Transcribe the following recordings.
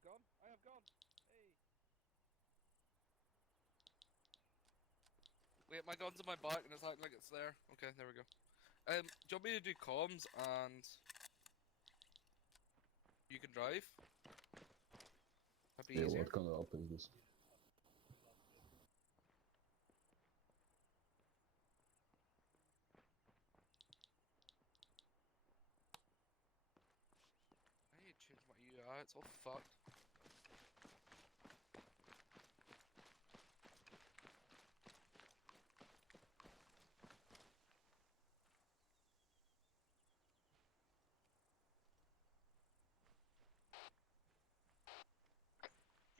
have gone. I have gone. Hey. Wait, my gun's on my back and it's acting like it's there. Okay, there we go. Do you want me to do comms and you can drive? That'd be easier. What kind of up is this? I need to change my UI, it's all fucked.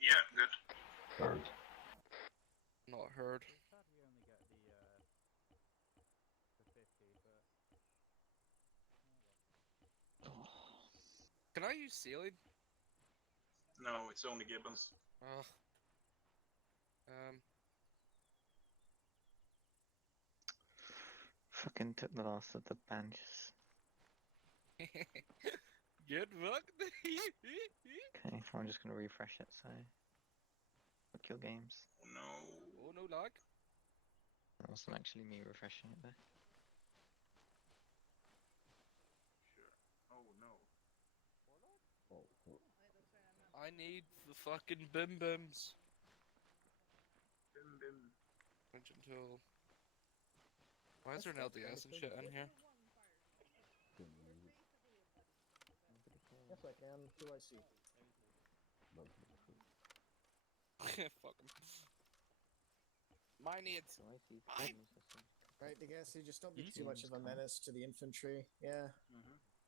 Yeah, good. Heard. Not heard. It's sad we only get the 50, but... Can I use sailing? No, it's only Gibbons. Ugh. Fucking took the last of the bandages. Good luck. Okay, so I'm just gonna refresh it, so... Fuck your games. Oh no. Oh, no lag. That wasn't actually me refreshing it though. Sure. Oh no. Oh, I need the fucking bim bims. Bim bim. Attention tool. Why is there an LDS and shit in here? Yes, I can. Who do I see? Fuck him. My needs. So I see. Right, the guys, you just don't be too much of a menace to the infantry. Yeah.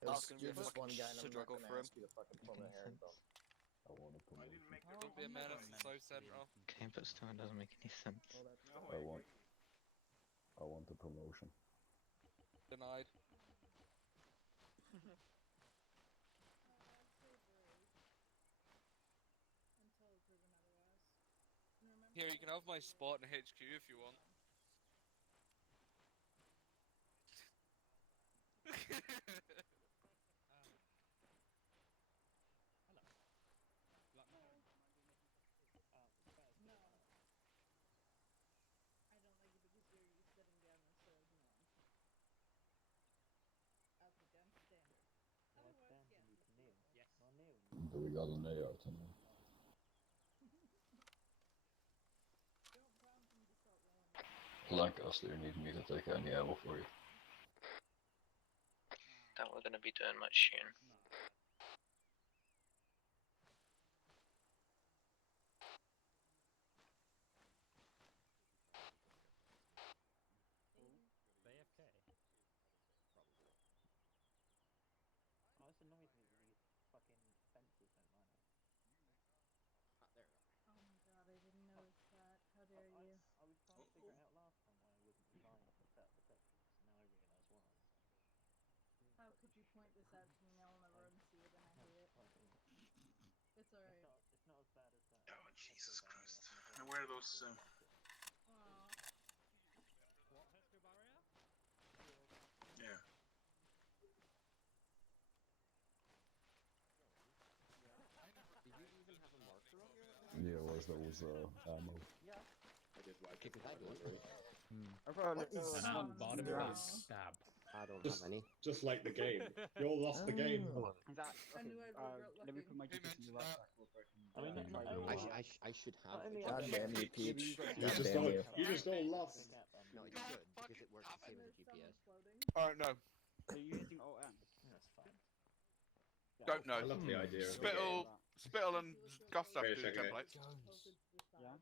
That's gonna be You're a just fucking one guy, and I'm not struggle gonna for him. ask you to fucking pull my hair. I want to I didn't make Don't be a menace to South Central. Okay, but still it doesn't make any sense. Oh, that's No, I want a promotion. Denied. Here, you can have my spot in HQ if you want. No. I don't like it because you're sitting down instead of no. Okay, then standard. Otherwise, yes. Yes. Do we got an AR tonight? Don't prompt me to start rolling. Lancaster, you need me to take any ammo for you. That we're gonna be doing much soon. AFK? Oh, it's annoying me that these fucking fences don't line up. There we go. Oh my god, I didn't notice that. How dare you? I was trying to figure it out last time why I wasn't aligned to set up the sections, and now I realise why. How could you point this out to me? I'll never unsee it and I hate it. It's alright. It's not as bad as that. Oh Jesus Christ. And where are those? Aww. What? Pesco barrier? Yeah. Did you even have a marker on your Yeah, where's those ammo? Yeah. I did like keep it hiding. Stab. I don't have any. Just like the game. You all lost the game. I knew I'd regret looking. Let me put my GPS in your I should have. God damn you, Peach. God You just damn all, you. you just all lost. No, it's good because it works the same as the GPS. Alright, no. Are you using Alt M? That's fine. Don't I know. love the idea. Spittle and Gustav Wait a do second. templates. Yeah.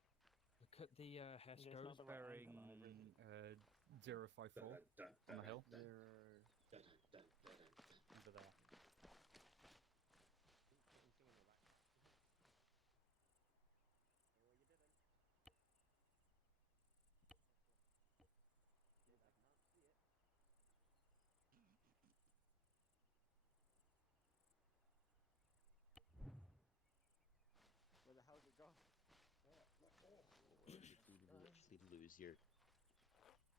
Look at the Heshkos bearing 054 on the hill. Over there. Where the hell did it go? If you actually lose your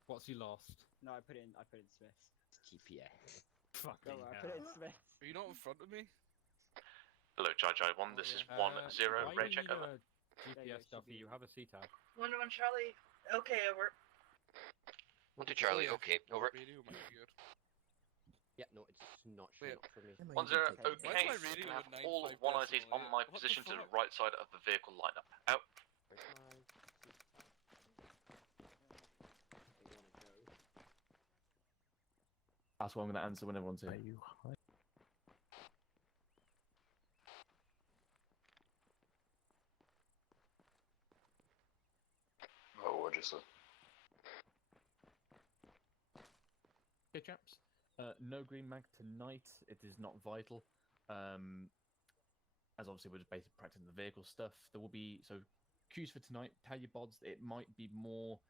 What's he lost? No, I put it in Smith's. GPS. Fucking I hell. put it in Smith's. Are you not in front of me? Hello, Jai 1, this is 1-0, why Ray, you check need over. a GPS Duffy? You have a C-tab. 1-1 Charlie. Okay, over. 1-2 Charlie, Yeah, okay, over. Radio might be good. Yeah, no, it's not Wait. showing up for me. 1-0, Why is okay. my You radio can have at all 95 1 ICs decimal on my eight? What the position to the fuck? right side of the vehicle lineup. Out. Where's my That's what I'm going to answer when everyone's here. Oh, what'd you say? Okay, chaps. No green mag tonight. It is not vital. As obviously we're just basically practicing the vehicle stuff. There will be cues for tonight. Tell your bods that it might be more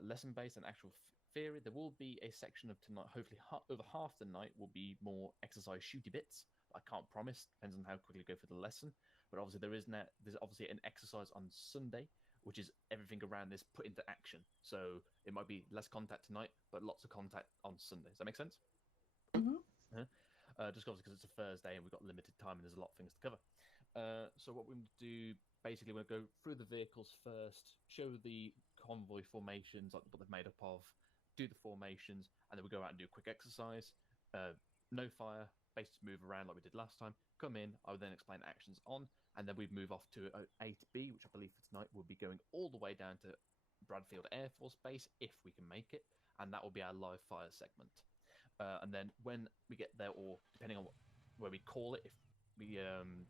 lesson based than actual theory. There will be a section of tonight. Hopefully, over half the night will be more exercise shooty bits. I can't promise. Depends on how quickly you go for the lesson. But obviously there's obviously an exercise on Sunday, which is everything around this put into action. So it might be less contact tonight, but lots of contact on Sunday. Does that make sense? Mm-hmm. Just obviously because it's a Thursday and we've got limited time and there's a lot of things to cover. So what we're going to do, basically, we're going to go through the vehicles first, show the convoy formations, like what they're made up of, do the formations, and then we go out and do a quick exercise. No fire, basically move around like we did last time. Come in, I would then explain actions on, and then we'd move off to A to B, which I believe for tonight will be going all the way down to Bradfield Air Force Base, if we can make it, and that will be our live fire segment. And then when we get there, or depending on where we call it, if we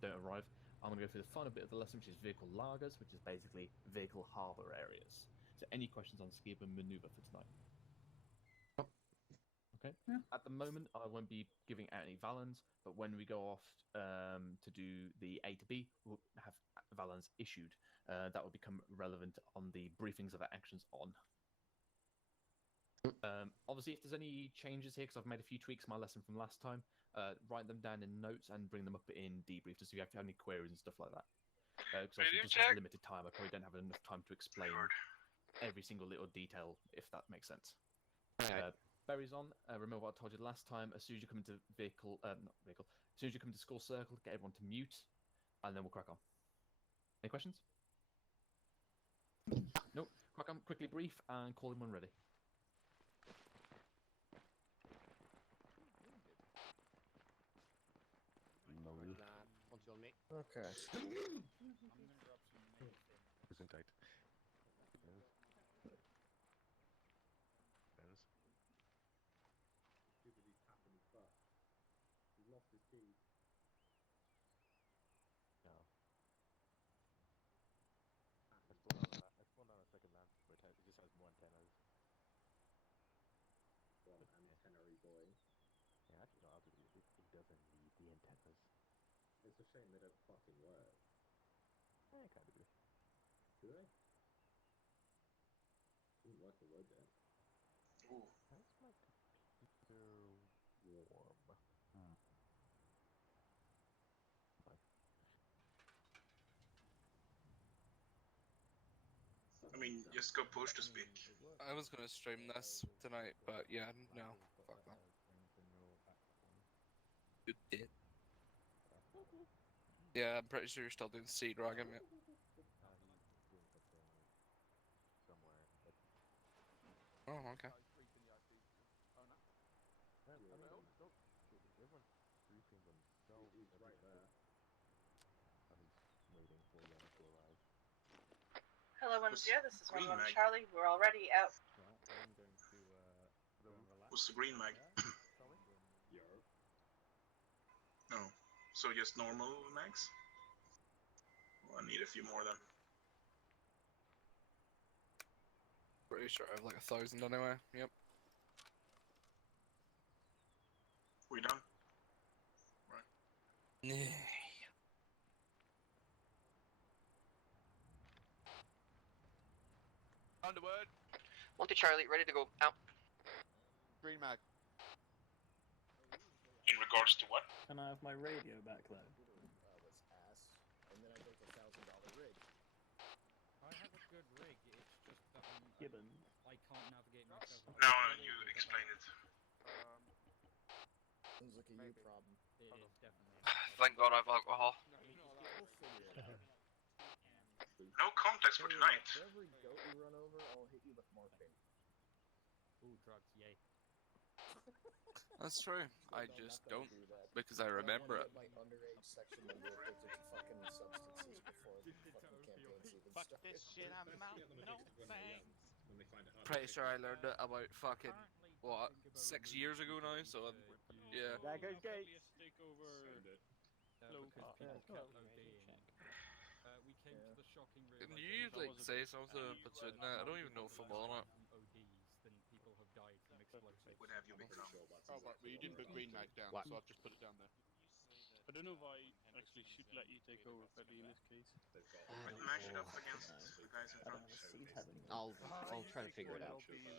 don't arrive, I'm going to go through the final bit of the lesson, which is vehicle lagers, which is basically vehicle harbour areas. So any questions on skip and manoeuvre for tonight? Okay. Yeah. At the moment, I won't be giving out any Valens, but when we go off to do the A to B, we'll have Valens issued. That will become relevant on the briefings of our actions on. Obviously, if there's any changes here, because I've made a few tweaks to my lesson from last time, write them down in notes and bring them up in debrief to see if you have any queries and stuff like that. Because obviously, just have limited time. I probably don't have enough time to explain every single little detail, if that makes sense. Berries on. Remember what I told you last time. As soon as you come into as soon as you come to school circle, get everyone to mute, and then we'll crack on. Any questions? Nope. Crack on. Quickly brief and call him when ready. No. Once you on me. Okay. I'm gonna grab some main thing. Isn't tight. Stupidly tapping his butt. He's lost his keys. No. Let's pull down a second lamp, but it just has more antennas. One antenna boy. Yeah, actually, no, it doesn't need the antennas. It's a shame they don't fucking work. Kind of do. Do they? Didn't work the road there. Ooh. How's my computer warm? I mean, just go push to speak. I was gonna stream this tonight, but yeah, no, fuck that. You did. Yeah, I'm pretty sure you're still doing Sea Dragon, mate. He's doing something somewhere. But Oh, okay. Everyone's briefing themselves. He's right there. I'm just waiting for Yana to arrive. Hello, What's 1-0. This is green 1-1 mag? Charlie. We're already out. Yeah, I'm going to go and relax. What's the green mag? Yo. No. So just normal mags? Well, I need a few more then. Pretty sure I have like 1,000 anyway. Yep. We done? Yeah. Underwood. 1-2 Charlie, ready to go. Out. Green mag. In regards to what? Can I have my radio back though? Was ass, and then I built $1,000 rig. I have a good rig. It's just that Gibbons. I can't navigate myself. Now you explain it. Sounds like a you problem. It is definitely. Thank God I've alcohol. We'll figure it out. No context for tonight. For every goat you run over, I'll hit you with morphine. Ooh, drugs, yay. That's true. I No, I'm just not gonna don't do that. because I remember I it. don't want to get my underage section member addicted to fucking substances before the fucking campaign's even Fuck started. this shit, I'm out. No thanks. When they find it hard Pretty to sure I learned it about fucking what 6 years ago now. So yeah. There goes Gates. Stick over. send it. Because people Oh, kept cool. ODing. We came to the shocking Can realization. you like say something between that? I don't even know if I'm on it. From ODs, then people have died from explosives. Would have you I'm pretty become? sure that's Oh, but exactly you what didn't we're put green going mag to do. down, so I've just put it down there. I don't know if I actually should let you take over, Fetty, in this case. They've got But match it up against the guys in front. I'll try to figure it out. formations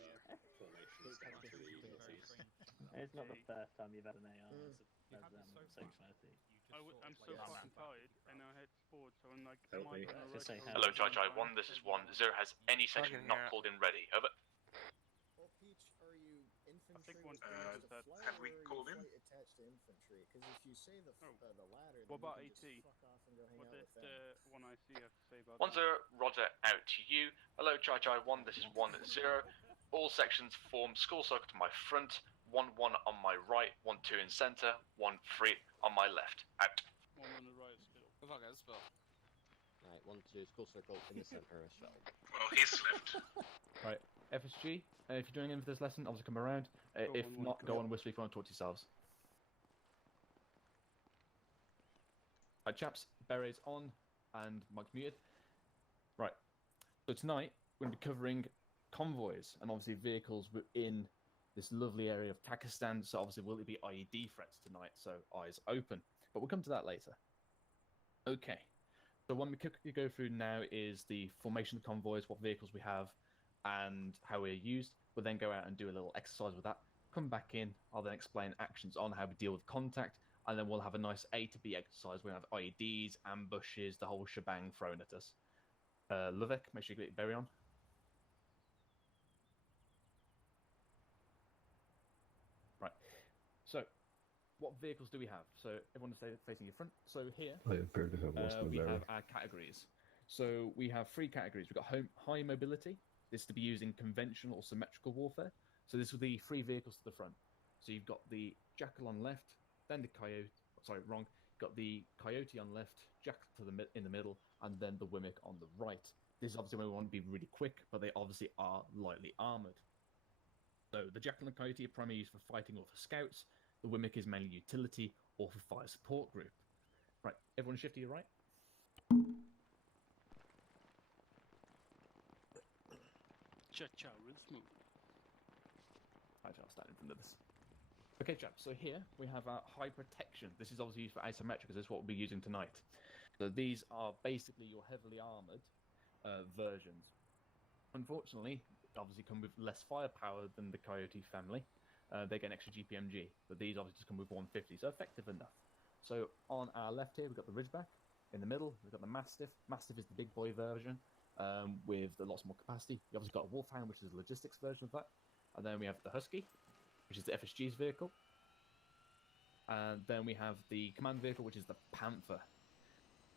that are actually Very Nazis. strange. It's not the first time you've had an AR Mm. as You have it so sexuality. far. I'm so fucking tired, and I had sports, so I'm like, Help am I me. gonna Just rush say over Hello, one Jai. time? 1, this is 1. 0 has any section Fucking not yeah. called in ready. Over. Well, Peach, are you infantry one with thing plans is to that- flight, have we or are called you in? flight attached to infantry? Because if you say the Oh. the latter, What then about you can AT? just fuck off and go hang What out did with them. one I see have to say about 1 0, Roger, out to you. Hello, Jai. 1, this is 1 0. All sections form school circle to my front. 1 1 on my right. 1 2 in center. 1 3 on my left. Out. one on the right still. Fuck, I spell. Alright, 1 2 school circle in the center as well. Well, he slipped. Right, FSG, if you're joining in for this lesson, obviously come around. Go If on, one, not, go go on. on Whisper if you want to talk to yourselves. Right, chaps, berets on and mic's muted. Right, so tonight we're going to be covering convoys and obviously vehicles within this lovely area of Pakistan. So obviously will it be IED threats tonight? So eyes open, but we'll come to that later. Okay, so what we quickly go through now is the formation of convoys, what vehicles we have, and how we're used. We'll then go out and do a little exercise with that. Come back in. I'll then explain actions on how we deal with contact, and then we'll have a nice A to B exercise. We'll have IEDs, ambushes, the whole shebang thrown at us. Lovek, make sure you get your berry on. Right. So, what vehicles do we have? So, everyone stay facing your front. So here, I appear to have lost my we berry. have our categories. So we have 3 categories. We've got high mobility. This is to be used in conventional or symmetrical warfare. So this will be 3 vehicles to the front. So you've got the Jackal on left, then the Coyote. Sorry, wrong. Got the Coyote on left, Jackal in the middle, and then the Wimmick on the right. This is obviously when we want to be really quick, but they obviously are lightly armored. So the Jackal and Coyote are primarily used for fighting or for scouts. The Wimmick is mainly utility or for fire support group. Right, everyone shift to your right. Cha-cha, real smooth. Actually, I'll stand in front of this. Okay, chaps, so here we have our high protection. This is obviously used for isometric, because this is what we'll be using tonight. So these are basically your heavily armoured versions. Unfortunately, obviously come with less firepower than the Coyote family. They get an extra GPMG, but these obviously just come with 150, so effective enough. So on our left here, we've got the Ridgeback. In the middle, we've got the Mastiff. Mastiff is the big boy version with lots more capacity. You obviously got a Wolfhound, which is the logistics version of that. And then we have the Husky, which is the FSG's vehicle. And then we have the command vehicle, which is the Panther.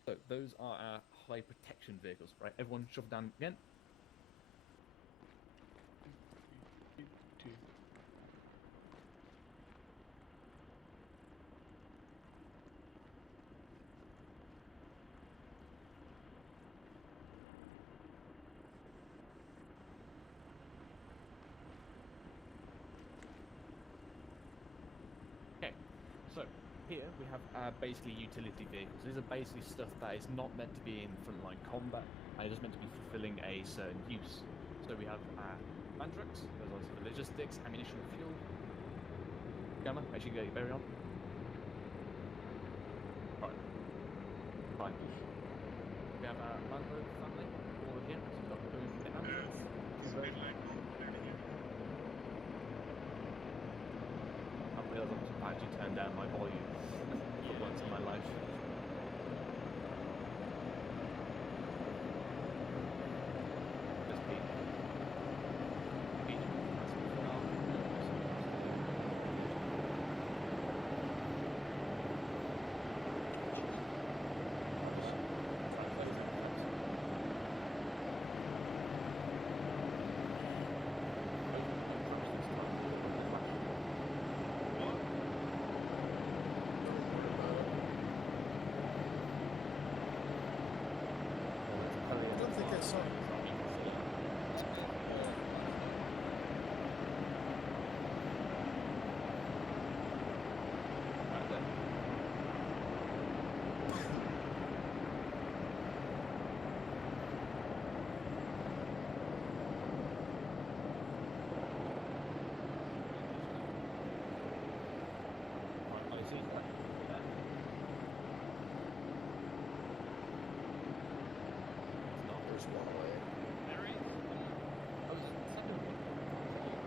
So those are our high protection vehicles. Right, everyone shuffle down again. Okay, so here we have basically utility vehicles. These are basically stuff that is not meant to be in frontline combat, and it's just meant to be fulfilling a certain use. So we have man trucks, those are obviously for logistics, ammunition, fuel. Gamma, make sure you get your berry on. Right. Fine. We have our Mango family, all of here, so we've got going from the ambulance. I realised I've actually turned down my volume for once in my life. Just Pete. Pete, that's just one way. There is. Oh, is it second one?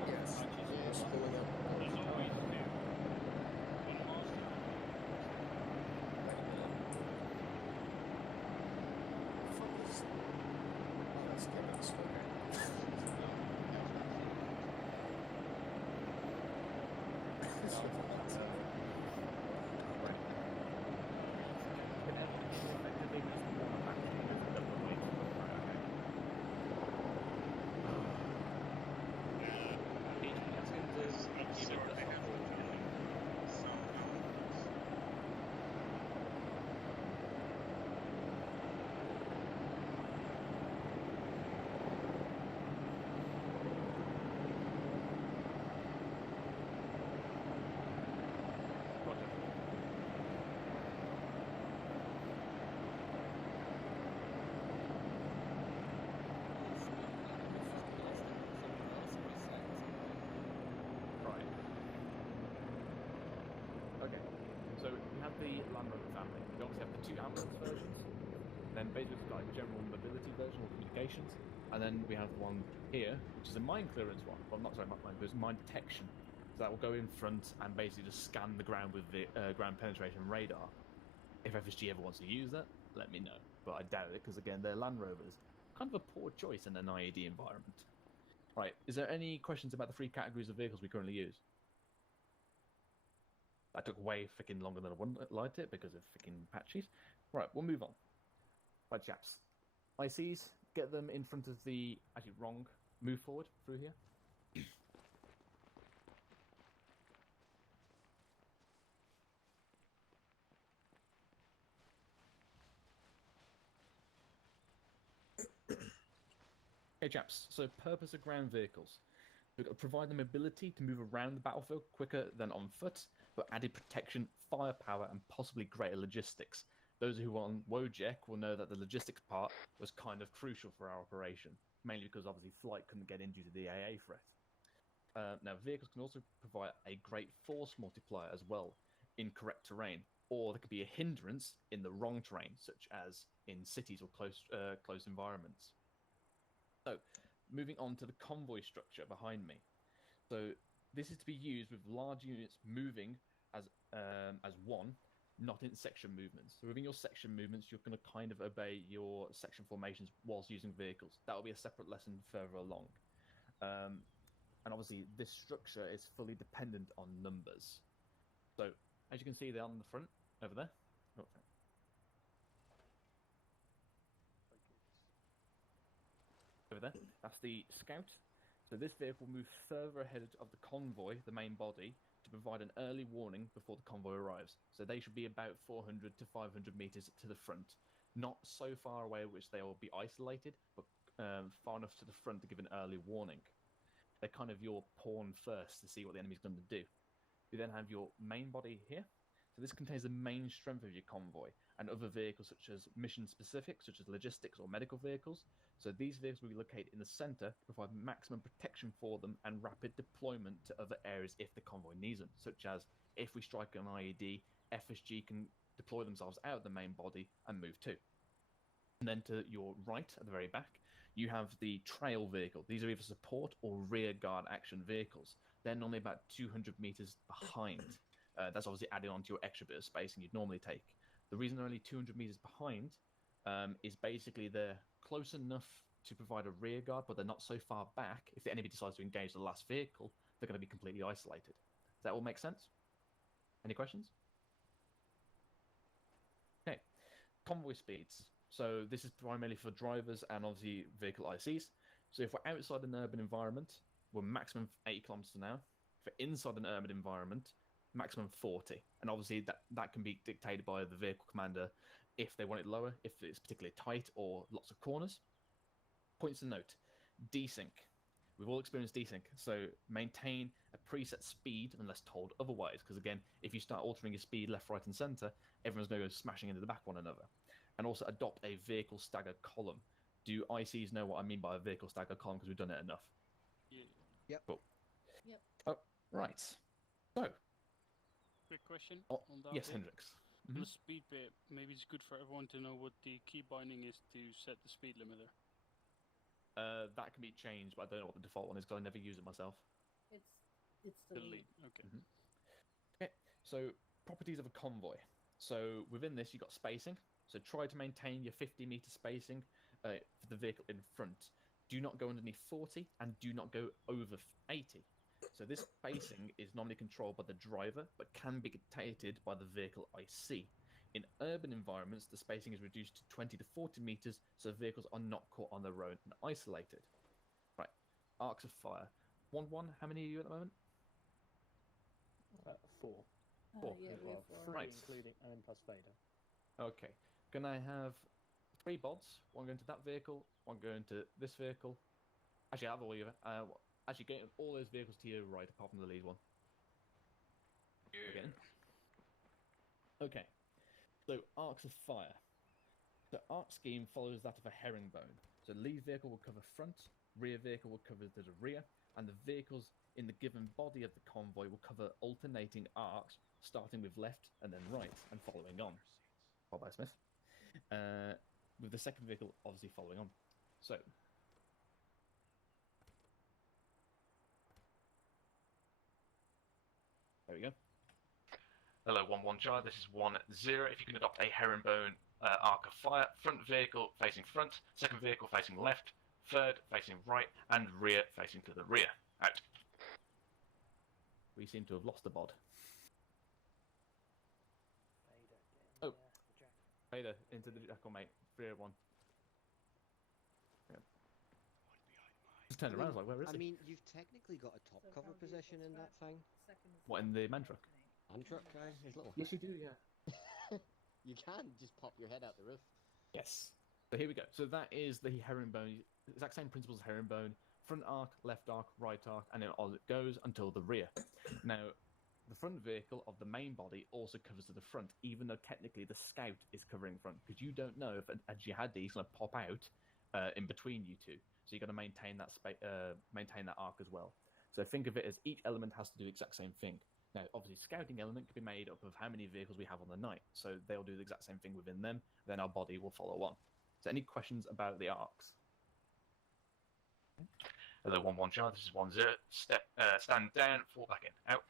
Yes. Yeah, it's pulling up. There's always two. One master. Fuck is... Oh, that's getting slower. Right. Okay. So we have the Land Rover family. We obviously have the two ambulance versions. Then basically we've got like general mobility version or communications. And then we have one here, which is a mine clearance one. Well, not sorry, not mine clearance, mine detection. So that will go in front and basically just scan the ground with the ground penetration radar. If FSG ever wants to use that, let me know. But I doubt it, because again, they're Land Rovers. Kind of a poor choice in an IED environment. Right, is there any questions about the three categories of vehicles we currently use? That took way freaking longer than I would liked it because of freaking patches. Right, we'll move on. Right, chaps. ICs, get them in front of the... Actually, wrong. Move forward through here. Okay, chaps. So, purpose of ground vehicles. We've got to provide them ability to move around the battlefield quicker than on foot, but added protection, firepower, and possibly greater logistics. Those who were on Wojek will know that the logistics part was kind of crucial for our operation, mainly because obviously flight couldn't get in due to the AA threat. Now, vehicles can also provide a great force multiplier as well in correct terrain, or they could be a hindrance in the wrong terrain, such as in cities or close environments. So, moving on to the convoy structure behind me. So, this is to be used with large units moving as one, not in section movements. So, within your section movements, you're going to kind of obey your section formations whilst using vehicles. That will be a separate lesson further along. And obviously, this structure is fully dependent on numbers. So, as you can see there on the front, over there. Oh, over there, that's the scout. So this vehicle will move further ahead of the convoy, the main body, to provide an early warning before the convoy arrives. So they should be about 400 to 500 meters to the front. Not so far away which they will be isolated, but far enough to the front to give an early warning. They're kind of your pawn first to see what the enemy's going to do. You then have your main body here. So this contains the main strength of your convoy and other vehicles such as mission specific, such as logistics or medical vehicles. So these vehicles will be located in the center to provide maximum protection for them and rapid deployment to other areas if the convoy needs them, such as if we strike an IED, FSG can deploy themselves out of the main body and move too. And then to your right, at the very back, you have the trail vehicle. These are either support or rear guard action vehicles. They're normally about 200 meters behind. That's obviously added onto your extra bit of spacing you'd normally take. The reason they're only 200 meters behind is basically they're close enough to provide a rear guard, but they're not so far back. If the enemy decides to engage the last vehicle, they're going to be completely isolated. Does that all make sense? Any questions? Okay. Convoy speeds. So this is primarily for drivers and obviously vehicle ICs. So if we're outside an urban environment, we're maximum 80 kilometers an hour. If we're inside an urban environment, maximum 40. And obviously that can be dictated by the vehicle commander if they want it lower, if it's particularly tight or lots of corners. Points to note, desync. We've all experienced desync, so maintain a preset speed unless told otherwise, because again, if you start altering your speed left, right, and center, everyone's going to go smashing into the back one another. And also adopt a vehicle staggered column. Do ICs know what I mean by a vehicle staggered column, because we've done it enough? Yeah. Yep. Cool. Yep. Oh, right. So. Quick question Oh, on that. yes, bit. Hendrix. On the speed bit, maybe it's good for everyone to know what the key binding is to set the speed limiter. That can be changed, but I don't know what the default one is because I never use it myself. It's delete. Okay. Okay, so properties of a convoy. So within this, you've got spacing. So try to maintain your 50-meter spacing for the vehicle in front. Do not go underneath 40 and do not go over 80. So this spacing is normally controlled by the driver, but can be dictated by the vehicle IC. In urban environments, the spacing is reduced to 20 to 40 meters, so vehicles are not caught on their own and isolated. Right, arcs of fire. 1-1, how many are you at the moment? 4. Yeah, we have 4. Right. Including and then plus Vader. Okay. Can I have 3 bots? One going to that vehicle, one going to this vehicle. Actually, I have all of you. Actually, get all those vehicles to your right, apart from the lead one. Again. Okay. So, arcs of fire. The arc scheme follows that of a herringbone. So, lead vehicle will cover front, rear vehicle will cover to the rear, and the vehicles in the given body of the convoy will cover alternating arcs, starting with left and then right, and following on. Bye-bye, Smith. With the second vehicle obviously following on. So, there we go. Hello, 1-1 Charlie, this is 1-0. If you can adopt a herringbone arc of fire, front vehicle facing front, second vehicle facing left, third facing right, and rear facing to the rear. Out. We seem to have lost a bod. Vader, Oh. Vader, into the jackal, mate. 301. Yeah. Just turned around, I was like, where is he? I mean, you've technically got a top So cover how do you position in that thing. What, in the man truck? And truck guy, his little. Yes, you do, yeah. You can just pop your head out the roof. Yes. So here we go. So that is the herringbone. Exact same principles as herringbone. Front arc, left arc, right arc, and then on it goes until the rear. Now, the front vehicle of the main body also covers to the front, even though technically the scout is covering front, because you don't know if a jihadi is going to pop out in between you two. So you've got to maintain that arc as well. So think of it as each element has to do the exact same thing. Now, obviously, scouting element can be made up of how many vehicles we have on the night. So they'll do the exact same thing within them. Then our body will follow on. So any questions about the arcs? Hello, 1-1 Charlie, this is 1-0. Stand down, fall back in. Out.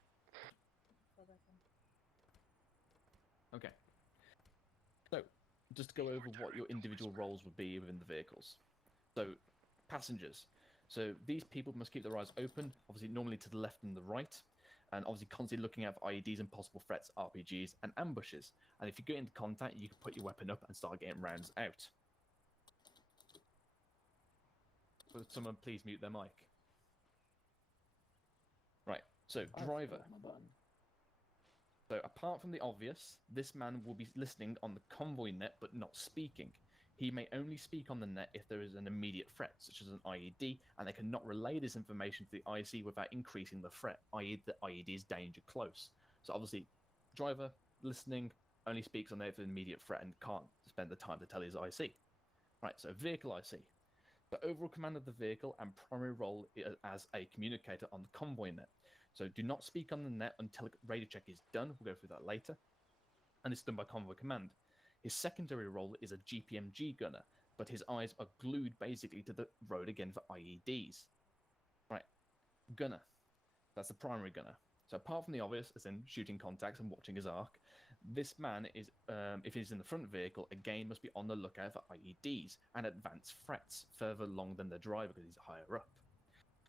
Okay. So, just to go over what your individual roles would be within the vehicles. So, passengers. So, these people must keep their eyes open, obviously normally to the left and the right, and obviously constantly looking out for IEDs and possible threats, RPGs, and ambushes. And if you get into contact, you can put your weapon up and start getting rounds out. Would someone please mute their mic? Right, so driver. So apart from the obvious, this man will be listening on the convoy net but not speaking. He may only speak on the net if there is an immediate threat, such as an IED, and they cannot relay this information to the IC without increasing the threat, i.e. the IED is danger close. So obviously, driver listening only speaks on there if there's an immediate threat and can't spend the time to tell his IC. Right, so vehicle IC. The overall command of the vehicle and primary role as a communicator on the convoy net. So do not speak on the net until a radio check is done. We'll go through that later. And it's done by convoy command. His secondary role is a GPMG gunner, but his eyes are glued basically to the road again for IEDs. Right, gunner. That's the primary gunner. So apart from the obvious, as in shooting contacts and watching his arc, this man is, if he's in the front vehicle, again must be on the lookout for IEDs and advanced threats further along than the driver because he's higher up.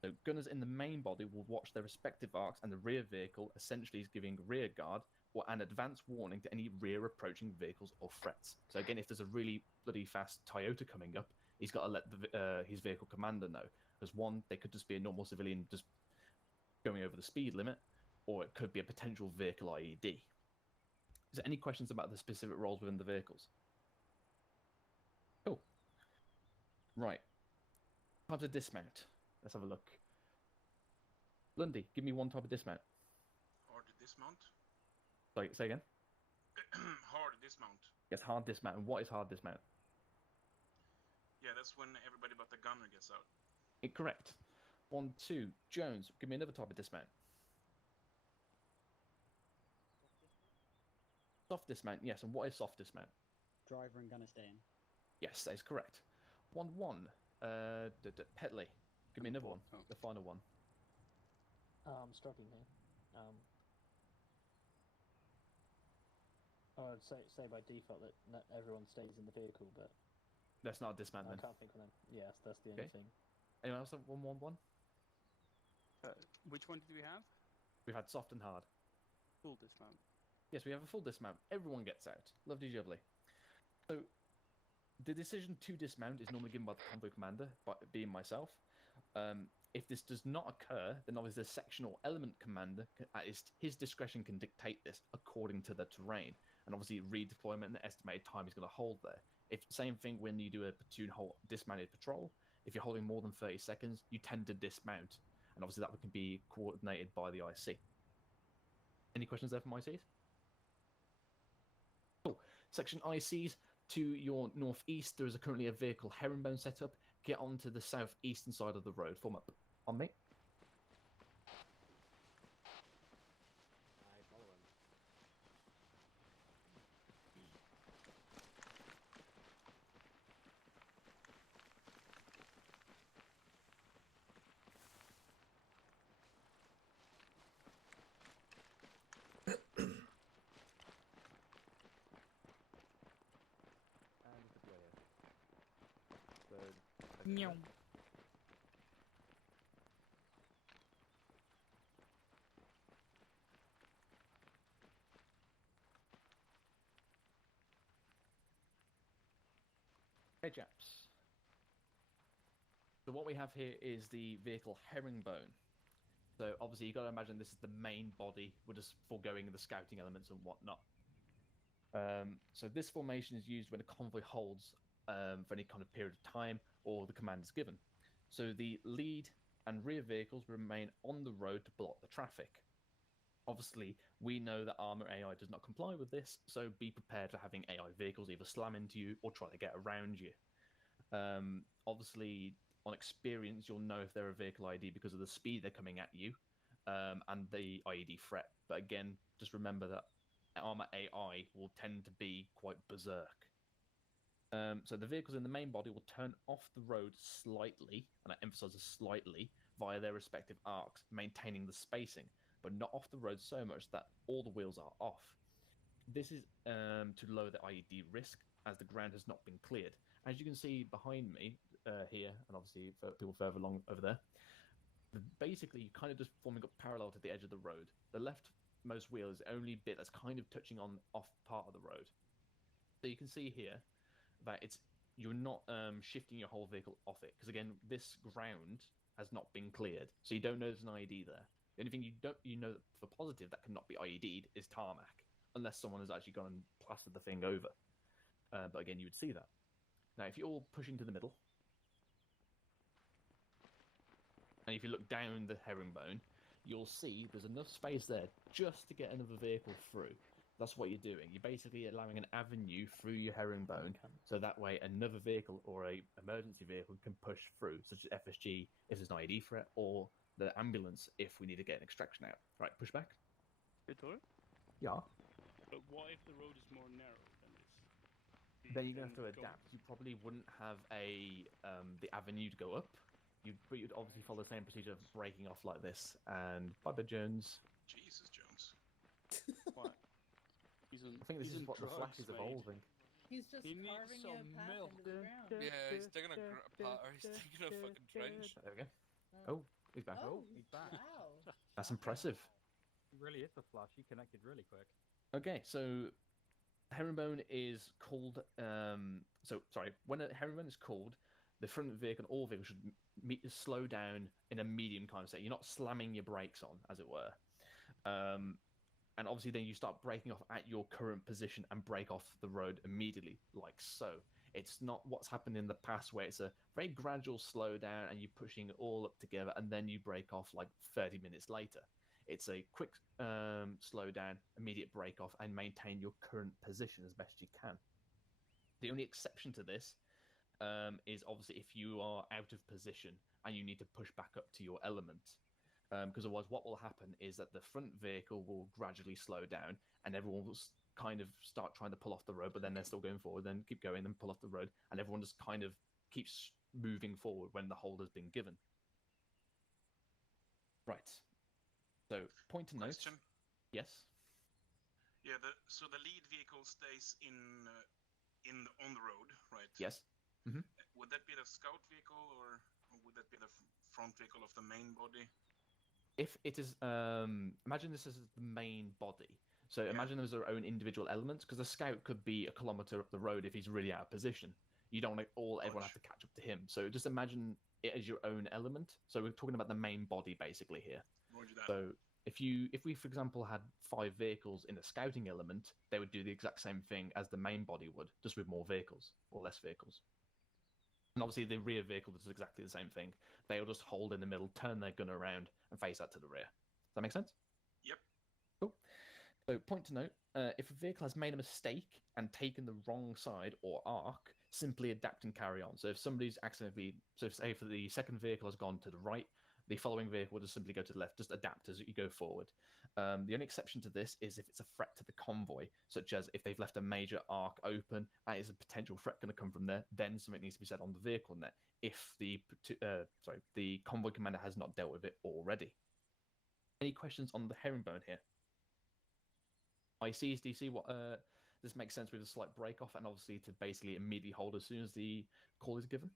So gunners in the main body will watch their respective arcs, and the rear vehicle essentially is giving rear guard or an advance warning to any rear approaching vehicles or threats. So again, if there's a really bloody fast Toyota coming up, he's got to let his vehicle commander know. Because one, they could just be a normal civilian just going over the speed limit, or it could be a potential vehicle IED. Is there any questions about the specific roles within the vehicles? Cool. Right. Types of dismount. Let's have a look. Lundy, give me one type of dismount. Hard dismount. Sorry, say again? Hard dismount. Yes, hard dismount. And what is hard dismount? Yeah, that's when everybody but the gunner gets out. Incorrect. 1, 2. Jones, give me another type of dismount. Soft dismount, yes. And what is soft dismount? Driver and gunner stay in. Yes, that is correct. 1, 1. Petley, give me another one. Oh. The final one. I'm struggling here. I'd say by default that not everyone stays in the vehicle, but That's not a dismount I then. can't think of them. Yes, that's the only Okay. thing. Anyone else have 111? Which one did we have? We've had soft and hard. Full dismount. Yes, we have a full dismount. Everyone gets out. Lovely jubbly. So, the decision to dismount is normally given by the convoy commander, being myself. If this does not occur, then obviously the sectional element commander, at his discretion, can dictate this according to the terrain. And obviously redeployment and the estimated time he's going to hold there. Same thing when you do a platoon dismounted patrol. If you're holding more than 30 seconds, you tend to dismount. And obviously that can be coordinated by the IC. Any questions there from ICs? Cool. Section ICs, to your northeast, there is currently a vehicle herringbone set up. Get onto the southeastern side of the road. Form up on me. I follow him. And it's a player. Meow. Hey, chaps. So what we have here is the vehicle herringbone. So obviously you've got to imagine this is the main body. We're just foregoing the scouting elements and whatnot. So this formation is used when a convoy holds for any kind of period of time or the command is given. So the lead and rear vehicles remain on the road to block the traffic. Obviously, we know that Arma AI does not comply with this, so be prepared for having AI vehicles either slam into you or try to get around you. Obviously, on experience, you'll know if they're a vehicle ID because of the speed they're coming at you and the IED threat. But again, just remember that Arma AI will tend to be quite berserk. So the vehicles in the main body will turn off the road slightly, and I emphasize slightly, via their respective arcs, maintaining the spacing, but not off the road so much that all the wheels are off. This is to lower the IED risk, as the ground has not been cleared. As you can see behind me here, and obviously for people further along over there, basically you're kind of just forming up parallel to the edge of the road. The leftmost wheel is the only bit that's kind of touching on off part of the road. So you can see here that you're not shifting your whole vehicle off it, because again, this ground has not been cleared, so you don't know there's an IED there. The only thing you know for positive that cannot be IED'd is tarmac, unless someone has actually gone and plastered the thing over. But again, you would see that. Now, if you're all pushing to the middle, and if you look down the herringbone, you'll see there's enough space there just to get another vehicle through. That's what you're doing. You're basically allowing an avenue through your herringbone, so that way another vehicle or a emergency vehicle can push through, such as FSG if there's an IED threat, or the ambulance if we need to get an extraction out. Right, push back. Victor? Yeah. But what if the road is more narrow than this? Then you're going to have to adapt. You probably wouldn't have the avenue to go up. But you'd obviously follow the same procedure of breaking off like this. And bye-bye, Jones. Jesus, Jones. What? I think this is what the Flash is evolving. He's just He needs carving a some path milk. into the ground. Yeah, he's digging a pattern. He's digging a fucking trench. There we go. Oh, he's back. Oh, He's back. wow. That's impressive. He really is the Flash. He connected really quick. Okay, so herringbone is called. When a herringbone is called, the front vehicle, all vehicles should slow down in a medium kind of state. You're not slamming your brakes on, as it were. And obviously, then you start braking off at your current position and brake off the road immediately, like so. It's not what's happened in the past, where it's a very gradual slowdown and you're pushing it all up together, and then you brake off like 30 minutes later. It's a quick slowdown, immediate brake off, and maintain your current position as best you can. The only exception to this is obviously if you are out of position and you need to push back up to your element. Because otherwise what will happen is that the front vehicle will gradually slow down and everyone will kind of start trying to pull off the road, but then they're still going forward, then keep going and pull off the road, and everyone just kind of keeps moving forward when the hold has been given. Right. So, point to note. Question? Yes. Yeah. So the lead vehicle stays on the road, right? Yes. Mm-hmm. Would that be the scout vehicle, or would that be the front vehicle of the main body? If it is, imagine this is the main body. So imagine there's their own individual elements, because the scout could be a kilometer up the road if he's really out of position. You don't want everyone have to catch up to him. So just imagine it as your own element. So we're talking about the main body basically here. Roger that. So if we, for example, had 5 vehicles in a scouting element, they would do the exact same thing as the main body would, just with more vehicles or less vehicles. And obviously the rear vehicle does exactly the same thing. They'll just hold in the middle, turn their gun around, and face out to the rear. Does that make sense? Yep. Cool. So, point to note, if a vehicle has made a mistake and taken the wrong side or arc, simply adapt and carry on. So if somebody's accidentally, so say if the second vehicle has gone to the right, the following vehicle will just simply go to the left, just adapt as you go forward. The only exception to this is if it's a threat to the convoy, such as if they've left a major arc open, and is a potential threat going to come from there, then something needs to be said on the vehicle net if the convoy commander has not dealt with it already. Any questions on the herringbone here? ICs, do you see what this makes sense with a slight break off, and obviously to basically immediately hold as soon as the call is given?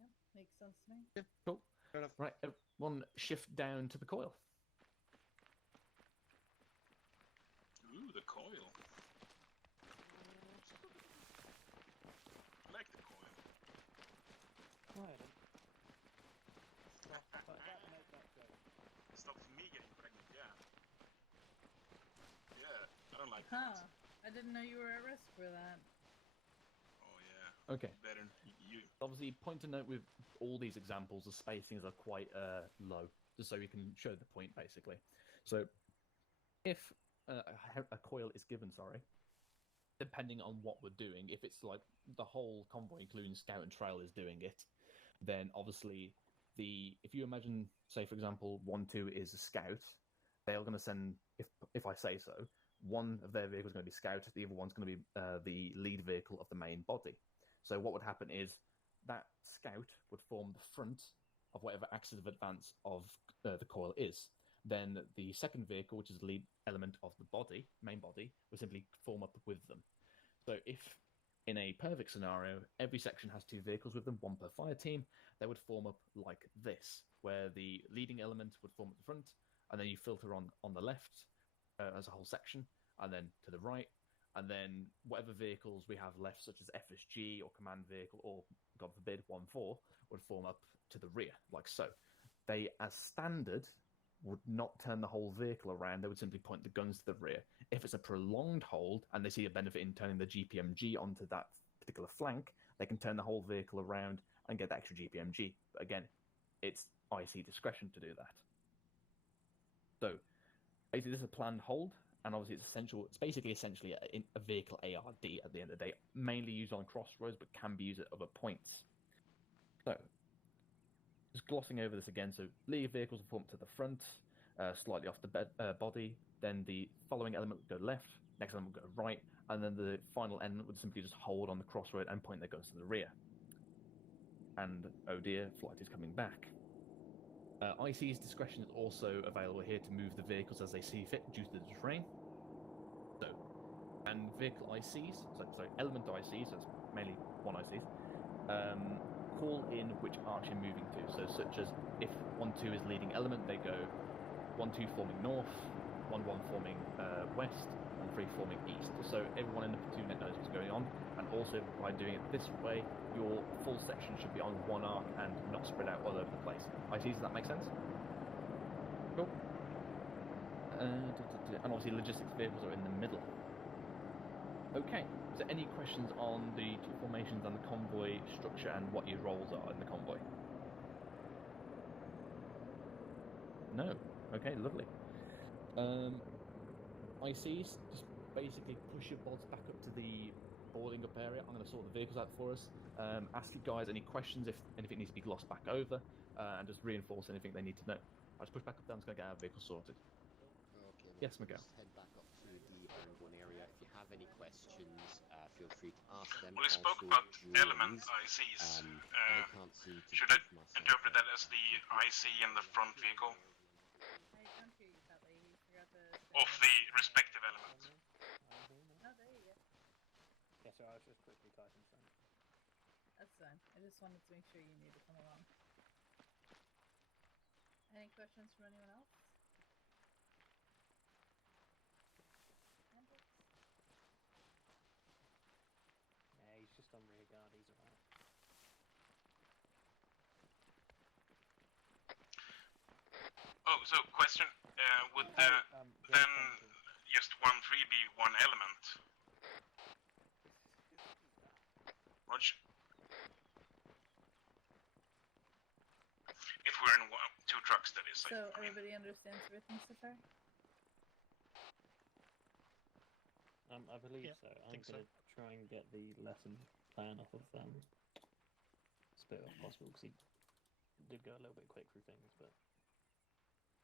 Yep, makes sense to me. Yeah, cool. Fair enough. Right, everyone shift down to the coil. Ooh, the coil. I like the coil. Stop me getting pregnant, yeah. Yeah, I don't like that. I didn't know you were at risk for that. Oh yeah. Okay. Better you. Obviously, point to note with all these examples, the spacings are quite low, just so you can show the point, basically. So, if a coil is given, depending on what we're doing, if it's like the whole convoy, including scout and trail, is doing it, then obviously, if you imagine, say, for example, 1-2 is a scout, they're going to send, if I say so, one of their vehicles is going to be scout, the other one's going to be the lead vehicle of the main body. So what would happen is that scout would form the front of whatever axis of advance of the coil is. Then the second vehicle, which is the lead element of the body, main body, would simply form up with them. So if, in a perfect scenario, every section has 2 vehicles with them, 1 per fire team, they would form up like this, where the leading element would form at the front, and then you filter on the left as a whole section, and then to the right, and then whatever vehicles we have left, such as FSG or command vehicle, or God forbid 1-4, would form up to the rear, like so. They, as standard, would not turn the whole vehicle around. They would simply point the guns to the rear. If it's a prolonged hold and they see a benefit in turning the GPMG onto that particular flank, they can turn the whole vehicle around and get the extra GPMG. But again, it's IC discretion to do that. So basically, this is a planned hold, and obviously it's essential. It's basically essentially a vehicle ARD at the end of the day, mainly used on crossroads, but can be used at other points. So, just glossing over this again. So, lead vehicles will form to the front, slightly off the body. Then the following element would go left, next element would go right, and then the final element would simply just hold on the crossroad and point their guns to the rear. And oh dear, flight is coming back. IC's discretion is also available here to move the vehicles as they see fit due to the terrain. So, and vehicle ICs, element ICs, that's mainly 1 ICs, call in which arch you're moving to. So, such as if 1-2 is leading element, they go 1-2 forming north, 1-1 forming west, 1-3 forming east. So everyone in the platoon knows what's going on, and also by doing it this way, your full section should be on 1 arc and not spread out all over the place. ICs, does that make sense? Cool. And obviously logistics vehicles are in the middle. Okay, is there any questions on the 2 formations and the convoy structure and what your roles are in the convoy? No. Okay, lovely. ICs, just basically push your bods back up to the boarding up area. I'm going to sort the vehicles out for us. Ask you guys any questions if anything needs to be glossed back over, and just reinforce anything they need to know. I'll just push back up there. I'm just going to get our vehicle sorted. Okay, yes, Miguel. Just head back up to the Herringbone area. If you have any questions, questions, feel free to ask them. Well, we spoke Also, about element drones, ICs. I can't seem to Should I give myself interpret that as a the IC in the front vehicle I can't hear you, Kelly. You forgot to. of the respective element? Oh, there you go. Yeah, so I was just quickly typing something. That's fine. I just wanted to make sure you knew to come along. Any questions from anyone else? Hendrix? Yeah, he's just on rear guard, he's alright. Oh, so question, would then just 1-3 be one element? Roger. If we're in two trucks, that is. So everybody understands everything so far? I believe so. I'm gonna try and get the lesson plan off of Spit if possible, because he did go a little bit quick through things, but...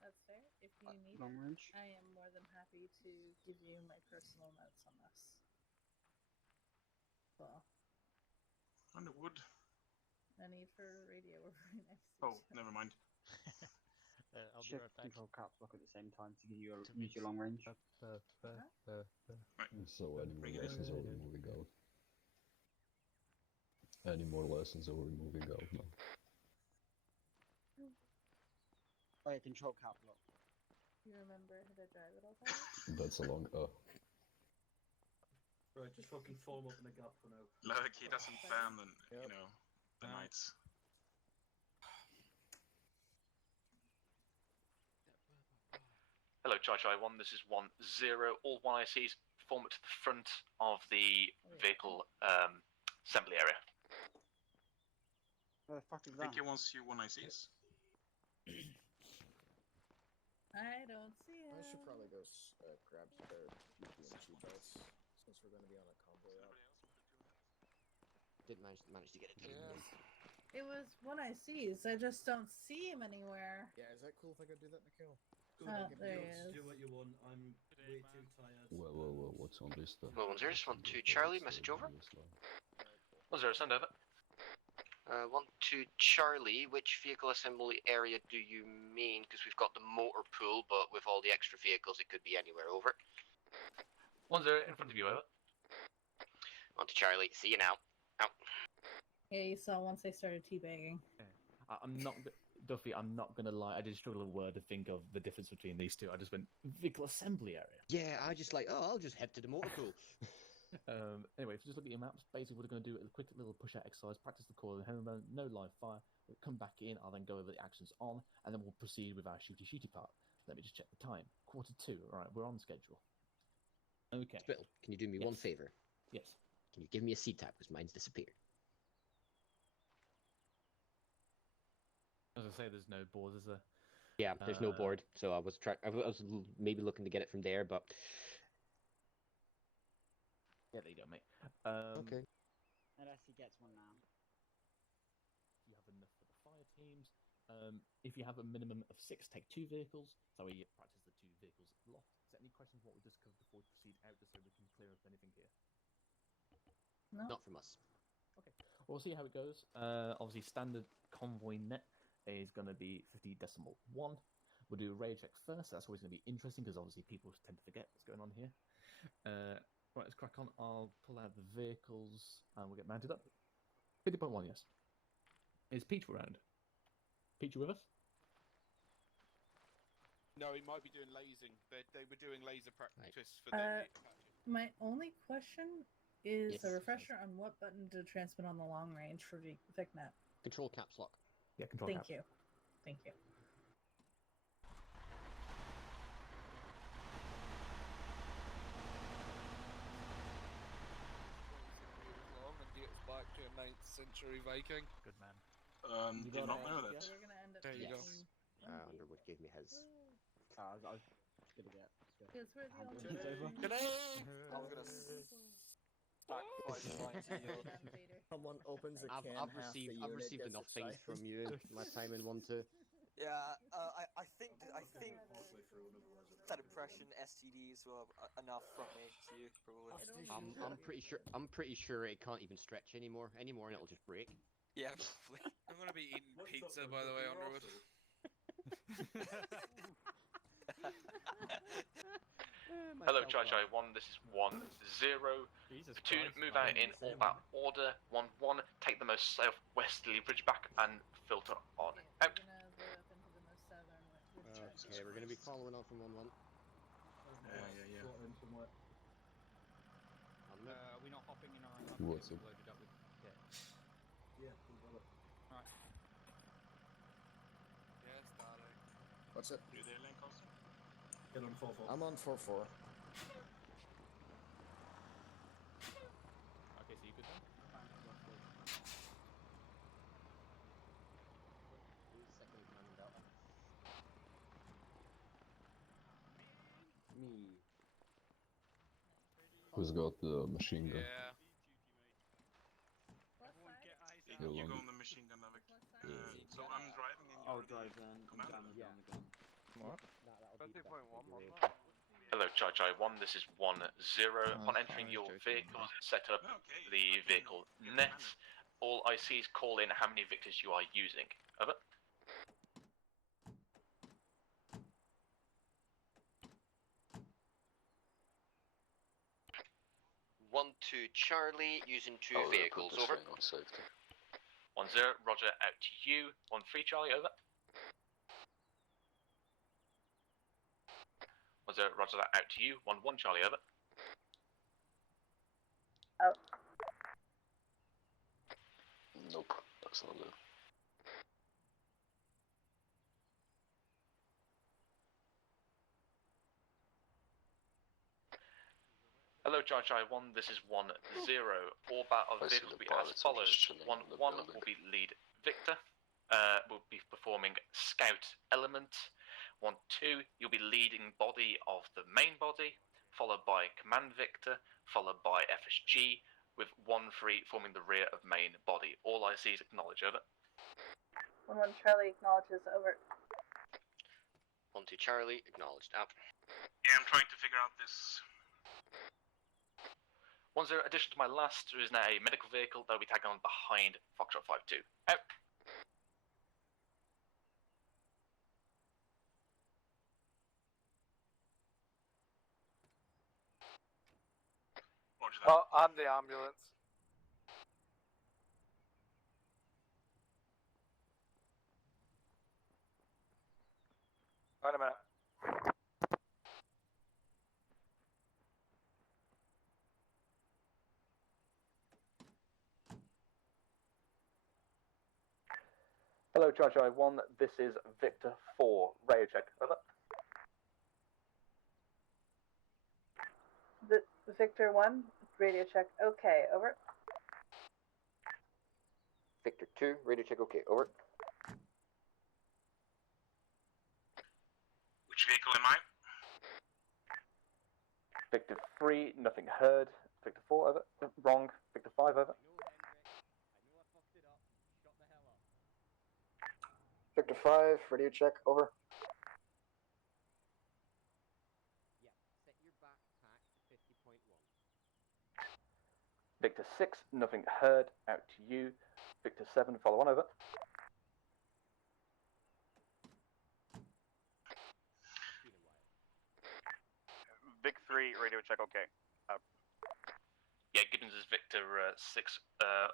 That's fair. If you need long it, range? I am more than happy to give you my personal notes on this. Cool. Underwood. No need for radio over next to Oh, each other. never mind. I'll Shift control caps lock at the same time to give you use your long range. So any more lessons or we're moving out? Any more lessons or we're moving out now? Oh yeah, control cap lock. You remember how to drive it all time? That's a long Right, just fucking form up in a gap for now. Like he doesn't ban the, you know, the knights. Hello, Chai 1, this is 1-0. All 1 ICs form to the front of the vehicle assembly area. Where the fuck is I think he wants you 1 ICs. I don't see it. I should probably go grab spare PP&T belts since we're going to be on a convoy out. Didn't manage to get it done. It was one I sees. I just don't see him anywhere. Yeah, is that cool if I go do that, Nikhil? Oh, there he is. Do what you want. I'm way too tired. Well, what's on this stuff? 1-0, just 1-2 Charlie, message over. 1-0, send over. 1-2 Charlie, which vehicle assembly area do you mean? Because we've got the motor pool, but with all the extra vehicles, it could be anywhere. Over. 1-0, in front of you, over. 1-2 Charlie, see you now. Out. Yeah, you saw once I started teabagging. I'm not, Duffy, I'm not gonna lie, I did struggle a word to think of the difference between these two. I just went, vehicle assembly area. Yeah, I just like, I'll just head to the motor pool. Anyway, if you just look at your maps, basically what we're going to do is a quick little push-out exercise, practice the call, no live fire, we'll come back in, I'll then go over the actions on, and then we'll proceed with our shooty part. Let me just check the time. 2:45, alright, we're on schedule. Okay. Spittle, can you do me one favour? Yes. Can you give me a C-tap, because mine's disappeared? As I say, there's no board, is there? Yeah, there's no board, so I was maybe looking to get it from there, but... Yeah, there you go, mate. Okay. Unless he gets one now. You have enough for the fire teams. If you have a minimum of 6, take 2 vehicles. So we practice the 2 vehicles loft. Is there any questions on what we discovered before we proceed out, just so we can clear up anything here? No. Not from us. Okay, we'll see how it goes. Obviously, standard convoy net is going to be 50.1. We'll do a raid check first. That's always going to be interesting because obviously people tend to forget what's going on here. Right, let's crack on. I'll pull out the vehicles and we'll get mounted up. 50.1, yes. Is Peach around? Peach, you with us? No, he might be doing lasing. They were doing laser practice for the... My only question is Yes. a refresher on what button to transmit on the long range for VicNet. Control caps lock. Yeah, control Thank caps. you. Thank you. Long and gets back to a 9th century Viking. Good man. Did not know that. We're gonna end up There you go. taking- Underwood gave me his. I was gonna get. Yes, we're the only It's over. I was gonna Someone opens a can I've half the received unit enough gets things excited. from you in my time in 1-2. Yeah, I think that impression STDs were enough from me to you, probably. I'm pretty sure it can't even stretch anymore. Anymore, and it'll just break. Yeah, probably. I'm gonna be eating pizza, by the way, Underwood. Hello, Chai Chai 1, this is 1-0. Platoon, move out in all that order. 1-1, take the most southwesterly ridge back and filter on out. Okay, we're gonna be following on from 1-1. Yeah. Are we not hopping in our own What's up? loaded up with kit? Yeah, cool brother. Alright. Yes, darling. What's it? New there, Lancaster? Get on 4-4. I'm on 4-4. Okay, so you good then? Who's second in command in Delta? Me. Who's got the machine gun? Yeah. You go on the machine gun, Navik. So I'm driving and you're drive then. commander. What? Hello, Chai Chai 1, this is 1-0. On entering your vehicle, set up the vehicle nets. All ICs call in how many victors you are using. Over. 1-2 Charlie, using two vehicles, over. 1-0, Roger, out to you. 1-3 Charlie, over. 1-0, Roger that, out to you. 1-1 Charlie, over. Out. Nope, that's not it. Hello, Chai Chai 1, this is 1-0. Orbit of vehicles will be as follows. 1-1 will be lead Victor, will be performing scout element. 1-2, you'll be leading body of the main body, followed by command Victor, followed by FSG, with 1-3 forming the rear of main body. All ICs acknowledge, over. 1-1 Charlie acknowledges, over. 1-2 Charlie, acknowledged, out. Yeah, I'm trying to figure out this. 1-0, addition to my last, there is now a medical vehicle that will be tagging on behind Foxtrot 5-2. Out. Oh, I'm the ambulance. Wait a minute. Hello, Chai Chai 1, this is Victor 4. Radio check, over. Victor 1, radio check, okay, over. Victor 2, radio check, okay, over. Which vehicle am I? Victor 3, nothing heard. Victor 4, over. Wrong. Victor 5, over. Victor 5, radio check, over. Victor 6, nothing heard. Out to you. Victor 7, follow on, over. Vic 3, radio check, okay. Yeah, Gibbons is Victor 6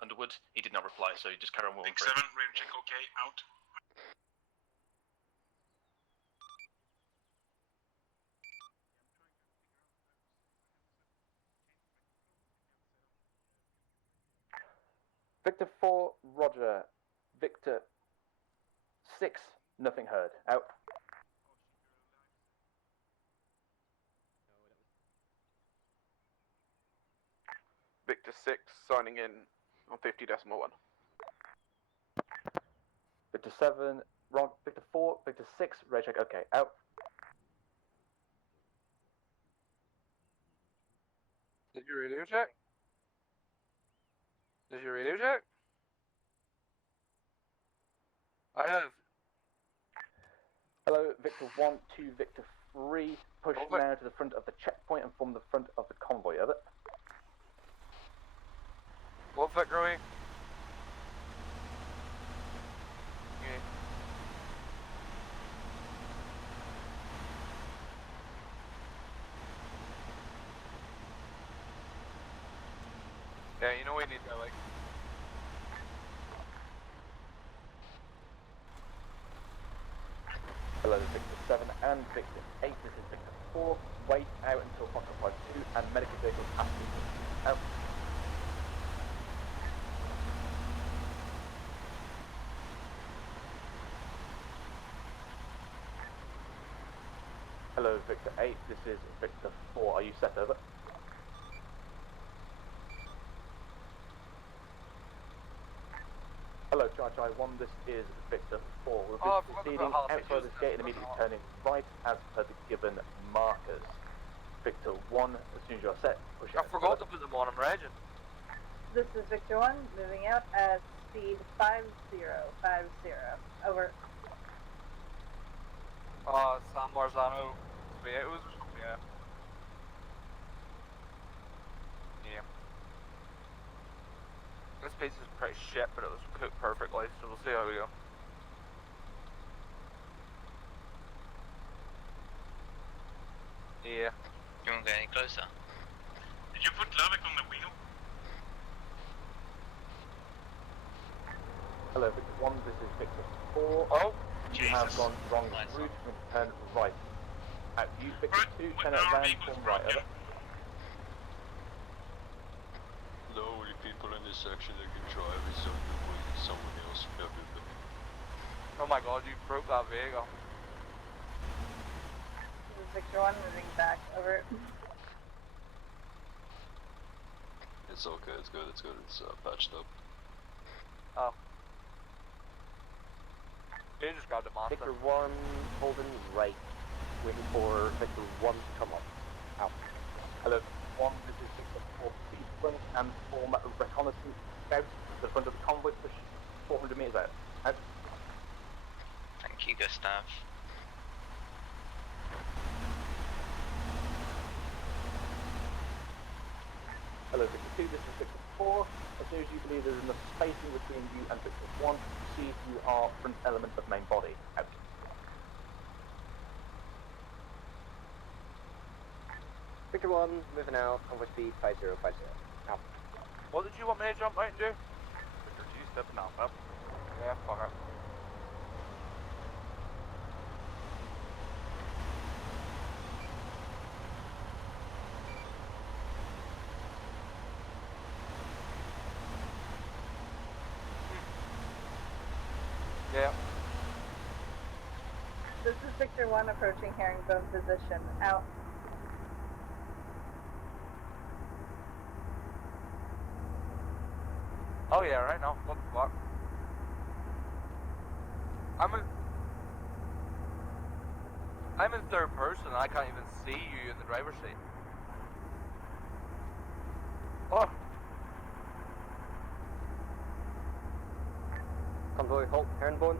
Underwood. He did not reply, so just carry on with Vic 7, radio check, okay, out. Victor 4, Roger. Victor 6, nothing heard. Out. Victor 6, signing in on 50.1. Victor 7, wrong. Victor 4, Victor 6, radio check, okay. Out. Did you radio check? Did you radio check? I have. Hello, Victor 1 to Victor 3. Push now to the front of the checkpoint and form the front of the convoy, over. What Victor are we? Yeah, you know we need to like. Hello, Victor 7 and Victor 8. This is Victor 4. Wait out until occupied 2 and medical vehicles after out. Hello, Victor 8. This is Victor 4. Are you set, over? Hello, Charge 1. This is Victor 4. We'll be proceeding outside this gate and immediately turning right as per the given markers. Victor 1, as soon as you're set, push out. I forgot to put them on, I'm raging. This is Victor 1, moving out at speed 5050. Over. San Marzano tomatoes or something, yeah. Yeah. This piece is pretty shit, but it was cooked perfectly, so we'll see how we go. Yeah. You won't get any closer. Did you put Lavik on the wheel? Hello, Victor 1, this is Victor 4. Oh, you have gone wrong route, we turn right. Use Victor 2, turn it around, form right, over. The only people in this section that can drive is someone else. Oh my god, you broke that vehicle. This is Victor 1, moving back. Over. It's okay, it's good, it's patched up. Oh. You just got the monster. Victor 1, holding right, waiting for Victor 1 to come up. Out. Hello, 1, this is Victor 4, speed front and form reconnaissance out to the front of the convoy, push 400 meters out. Out. Thank you, Gustav. Hello, Victor 2, this is Victor 4. As soon as you believe there's enough spacing between you and Victor 1, see if you are front element of main body. Out. Victor 1, moving out, convoy speed 5050. Out. What did you want me to jump out and do? Victor 2 stepping out, up. Yeah, fuck it. Yeah. This is Victor 1 approaching herringbone position. Out. Oh yeah, right now. What the fuck? I'm in third person and I can't even see you in the driver's seat. Oh! Convoy, halt, herringbone.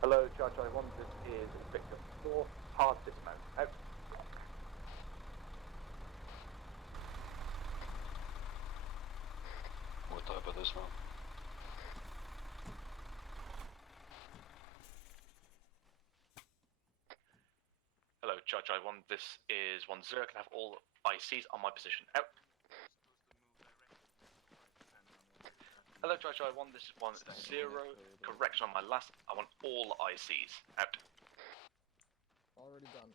Hello, Charge 1, this is Victor 4, hard dismount. Out. What type of dismount? Hello, Charge 1, this is 10. Can I have all ICs on my position? Out. Hello, Charge 1, this is 10. Correction on my last. I want all ICs. Out. Already done.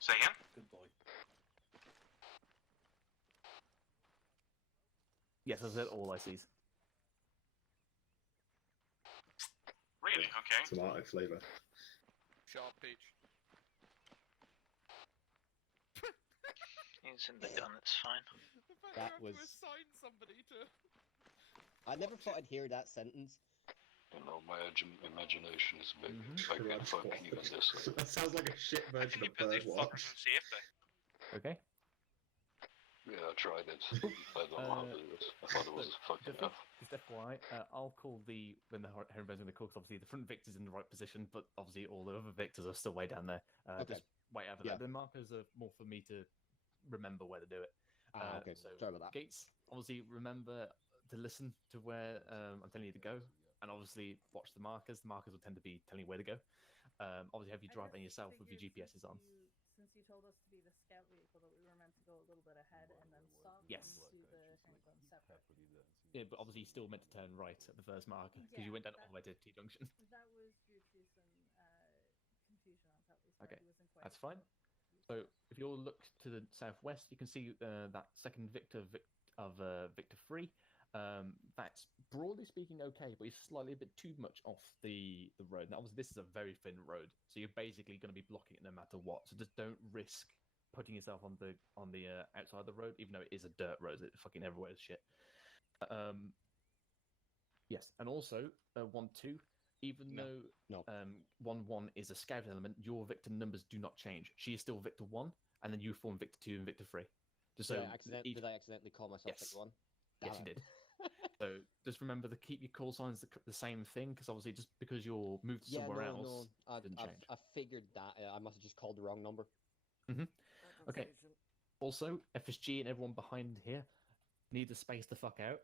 Say again? Good boy. Yes, I said all ICs. Really? Okay. Tomato flavour. Sharp peach. Using the gun, it's fine. That have to was. assign somebody to. I never thought I'd hear that sentence. You know, my imagination is big. I can fucking use this. That sounds like a shit version of Birdwatch. Okay. Yeah, I tried it. I don't know how to do it. I thought it was fucking enough. Just FYI, I'll call when the herringbone's going to call, 'cause obviously the front victor's in the right position, but obviously all the other victors are still way down there. Okay. Just wait over there. The markers are more for me to remember where to do it. Okay. So Sorry about that. Gates, obviously remember to listen to where I'm telling you to go, and obviously watch the markers. The markers will tend to be telling you where to go. Obviously, have you driving yourself with your GPSs on? Since you told us to be the scout vehicle, that we were meant to go a little bit ahead and then stop Yes. and do the herringbone separate. Yeah, but obviously you still meant to turn right at the first marker because you went down all the way to T-junction. That was due to some confusion on top. Okay, that's fine. So if you all look to the southwest, you can see that second victor of Victor 3. That's broadly speaking okay, but he's slightly a bit too much off the road. Now, obviously, this is a very thin road, so you're basically going to be blocking it no matter what. So just don't risk putting yourself on the outside of the road, even though it is a dirt road. It fucking everywhere is shit. Yes, and also 1-2. Even though 1-1 is a scout element, your victor numbers do not change. She is still Victor 1, and then you form Victor 2 and Victor 3. Just Did I accidentally call myself Victor 1? Yes, you did. So just remember to keep your call signs the same thing, because obviously just because you're moved somewhere else, didn't change. I figured that. I must have just called the wrong number. Okay. Also, FSG and everyone behind here need to space the fuck out.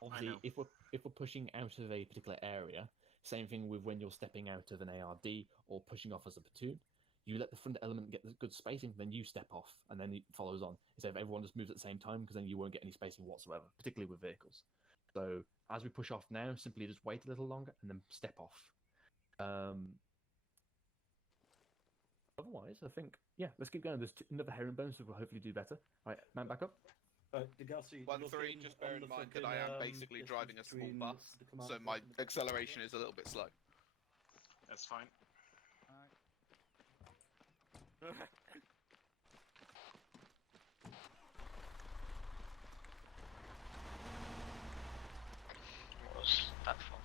Obviously, if we're pushing out of a particular area, same thing with when you're stepping out of an ARD or pushing off as a platoon. You let the front element get the good spacing, then you step off, and then it follows on. Instead of everyone just moves at the same time, because then you won't get any spacing whatsoever, particularly with vehicles. So as we push off now, simply just wait a little longer and then step off. Otherwise, I think, let's keep going. There's another herringbone, so we'll hopefully do better. All right, man, back up. 1-3, just bear in mind that I am basically driving a small bus, so my acceleration is a little bit slow. That's fine. What was that for?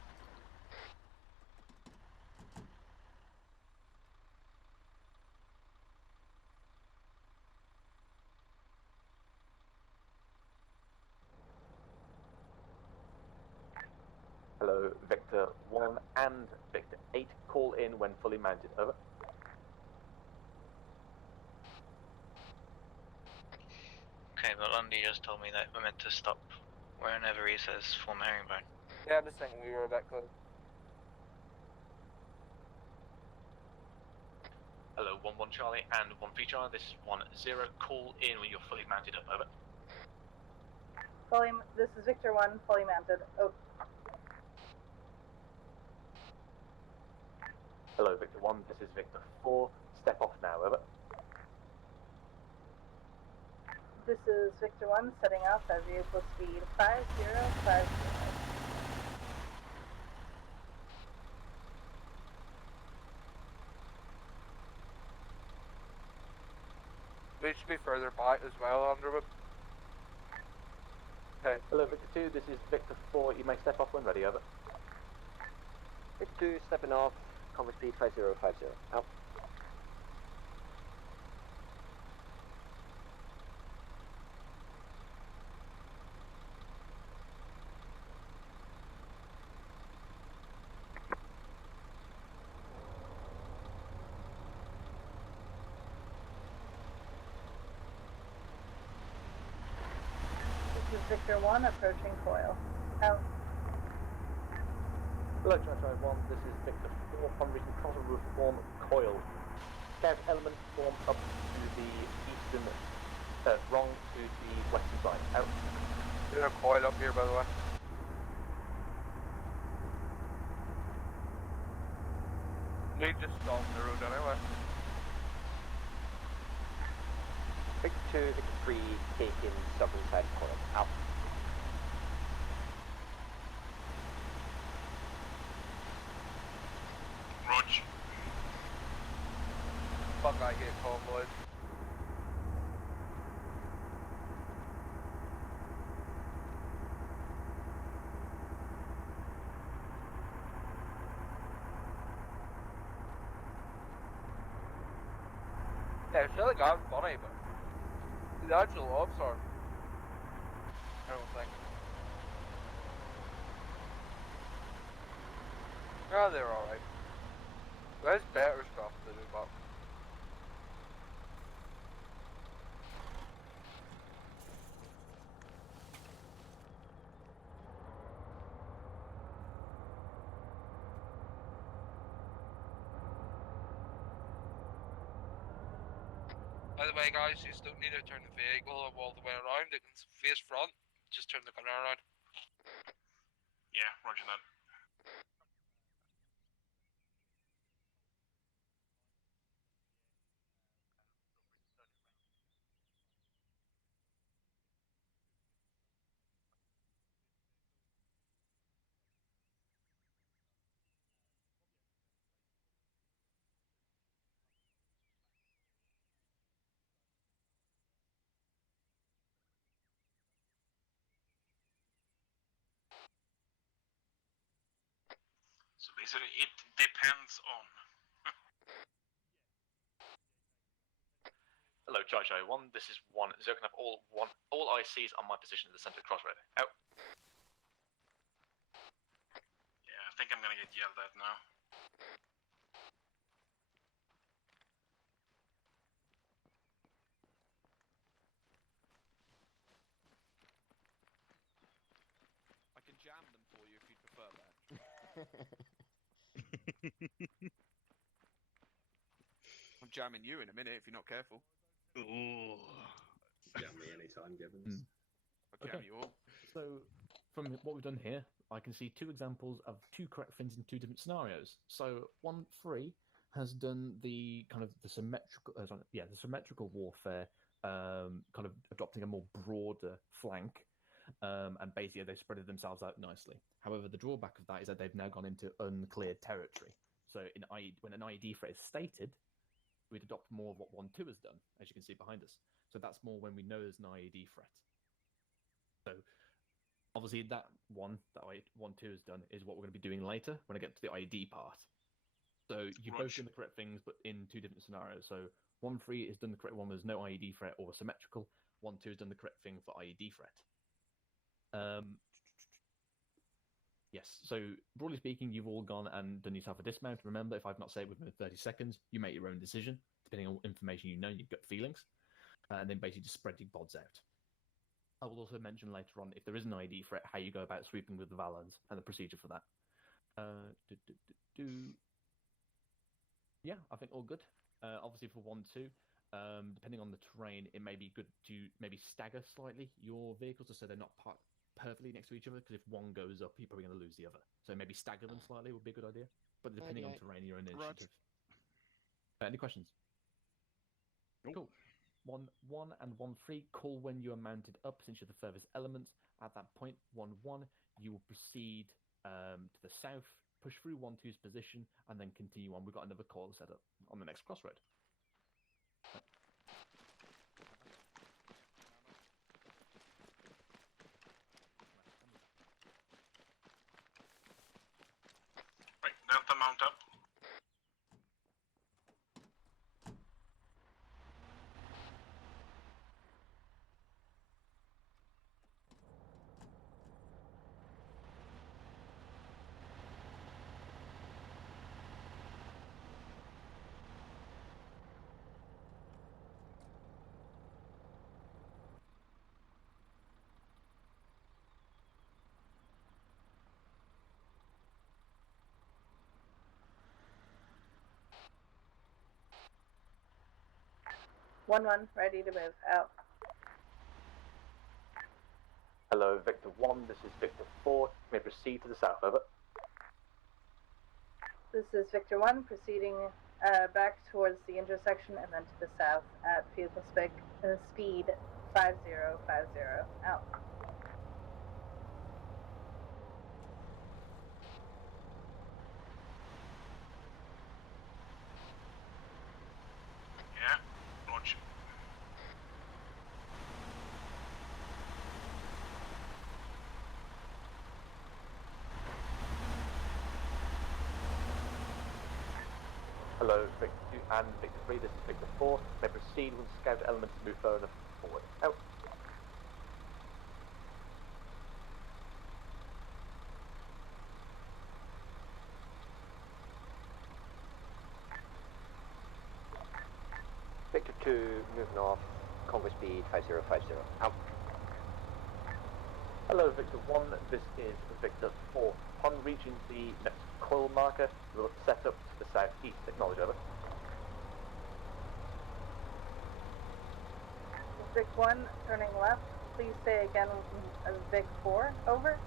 Hello, Victor 1 and Victor 8. Call in when fully mounted. Over. Okay, but Lundy just told me that we're meant to stop wherever he says form herringbone. Yeah, I'm just thinking we were that close. Hello, 1-1 Charlie and 1-3 Charlie. This is 1-0. Call in when you're fully mounted up. Over. This is Victor 1, fully mounted. Oh. Hello, Victor 1. This is Victor 4. Step off now. Over. This is Victor 1, setting off at vehicle speed 5050. We should be further back as well, Underwood. Okay. Hello, Victor 2. This is Victor 4. You may step off when ready. Over. Victor 2, stepping off. Convoy speed 5050. Out. This is Victor 1, approaching coil. Out. Hello, Charlie 1. This is Victor 4. Upon reaching frontal roof, form coil. Scout element form up to the eastern, wrong to the western side. Out. There's a coil up here, by the way. We just stopped the road anyway. Victor 2, Victor 3, taking southern side coil. Out. Roger. Fuck, I get convoys. Yeah, it's really got funny, but the actual ops are. I don't think. Yeah, they're alright. There's better stuff to do, but. By the way, guys, you don't need to turn the vehicle all the way around. It can face front. Just turn the gunner around. Yeah, roger that. So basically, it depends on. Hello, Charlie 1. This is 1-0. Can I have all ICs on my position at the center of the crossroad? Out. Yeah, I think I'm gonna get yelled at now. I can jam them for you if you'd prefer that. I'm jamming you in a minute if you're not careful. Ooh. Jam me anytime, Gibbons. I'll jam you all. So, from what we've done here, I can see two examples of two correct things in two different scenarios. So, 1-3 has done the kind of the symmetrical, the symmetrical warfare, kind of adopting a more broader flank, and basically they spreaded themselves out nicely. However, the drawback of that is that they've now gone into uncleared territory. So, when an IED threat is stated, we'd adopt more of what 1-2 has done, as you can see behind us. So that's more when we know there's an IED threat. So obviously that 1-2 has done is what we're going to be doing later when I get to the IED part. So you've both done the correct things, but in two different scenarios. So 1-3 has done the correct one, there's no IED threat or symmetrical. 1-2 has done the correct thing for IED threat. Yes, so broadly speaking, you've all gone and done yourself a dismount. Remember, if I've not said it within 30 seconds, you make your own decision, depending on information you know, your gut feelings, and then basically just spread your bods out. I will also mention later on, if there is an ID threat, how you go about sweeping with the Valens and the procedure for that. Yeah, I think all good. Obviously for 1-2, depending on the terrain, it may be good to maybe stagger slightly your vehicles just so they're not parked perfectly next to each other, because if one goes up, you're probably going to lose the other. So maybe stagger them slightly would be a good idea. But depending on terrain, your own initiative. Any questions? Cool. 1-1 and 1-3, call when you are mounted up since you're the furthest element. At that point, 1-1, you will proceed to the south, push through 1-2's position, and then continue on. We've got another call set up on the next crossroad. Right, Delta mount up. Ready to move. Out. Hello, Victor 1. This is Victor 4. You may proceed to the south. Over. This is Victor 1 proceeding back towards the intersection and then to the south at vehicle speed 5050. Out. Yeah, launch. Hello, Victor 2 and Victor 3, this is Victor 4. May proceed when scout elements move further forward. Out. Victor 2, moving off, convoy speed 5050. Out. Hello, Victor 1, this is Victor 4. Upon reaching the next coil marker, we'll set up to the southeast. Acknowledge, over. Vic 1, turning left. Please say again, Vic 4, over.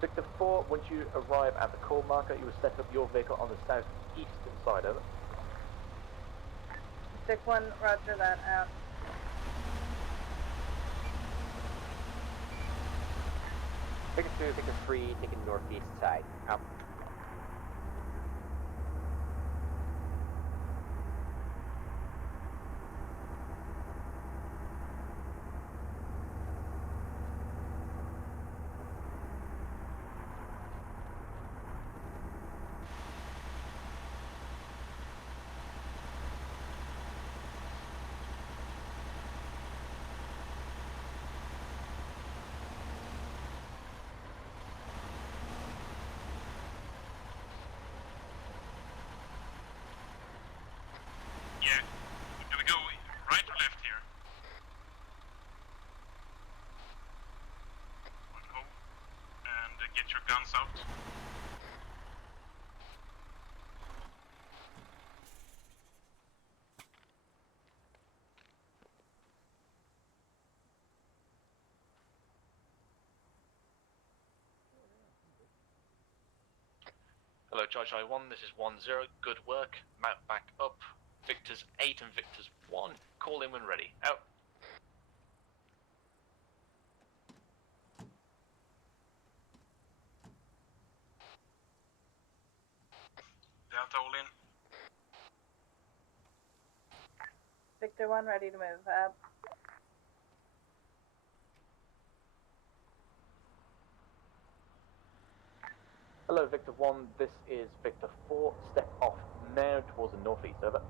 Victor 4, once you arrive at the coil marker, you will set up your vehicle on the southeastern side, over. Vic 1, roger that, out. Victor 2, Victor 3, taking northeast side. Out. Yeah. Do we go right or left here? On go. And get your guns out. Hello, Charge 1, this is 1-0, good work, mount back up, Victor's 8 and Victor's 1, call in when ready, out. Delta all in. Victor 1, ready to move, out. Hello, Victor 1, this is Victor 4. Step off now towards the northeast, over.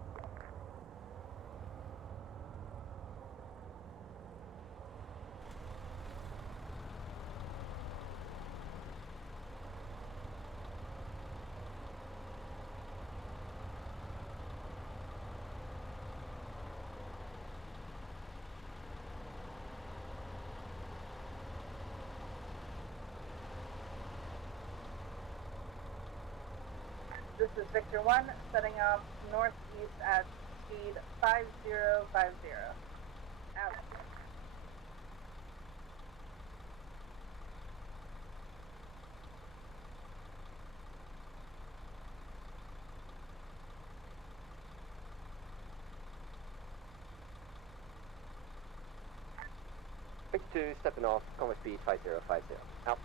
This is Victor 1, setting off northeast at speed 5050. Out. Victor 2, stepping off, convoy speed 5050. Out.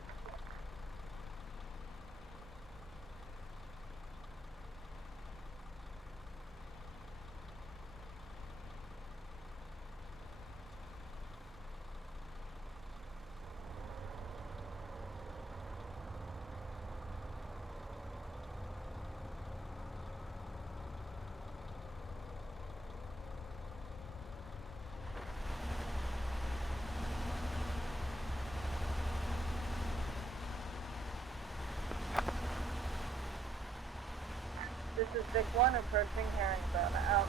This is Vic 1, approaching Herringbone, out.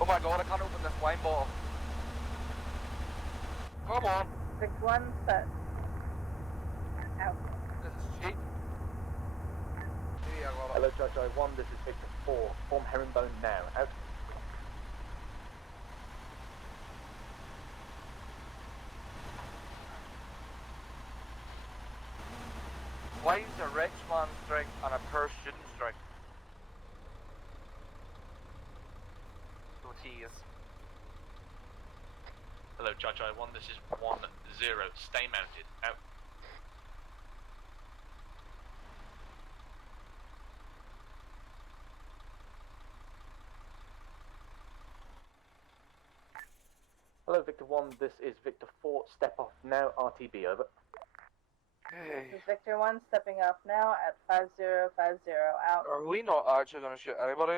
Oh my god, I can't open this wine bottle. Come on. Vic 1, set. Out. This is cheap. Hello, Judge 1, this is Victor 4. Form herringbone now, out. Why is a rich man strike and a poor student strike? OTs. Hello, Judge 1, this is 1-0, stay mounted, out. Hello, Victor 1. This is Victor 4. Step off now. RTB, over. This is Victor 1 stepping off now at 5050 out. Are we not actually going to shoot anybody?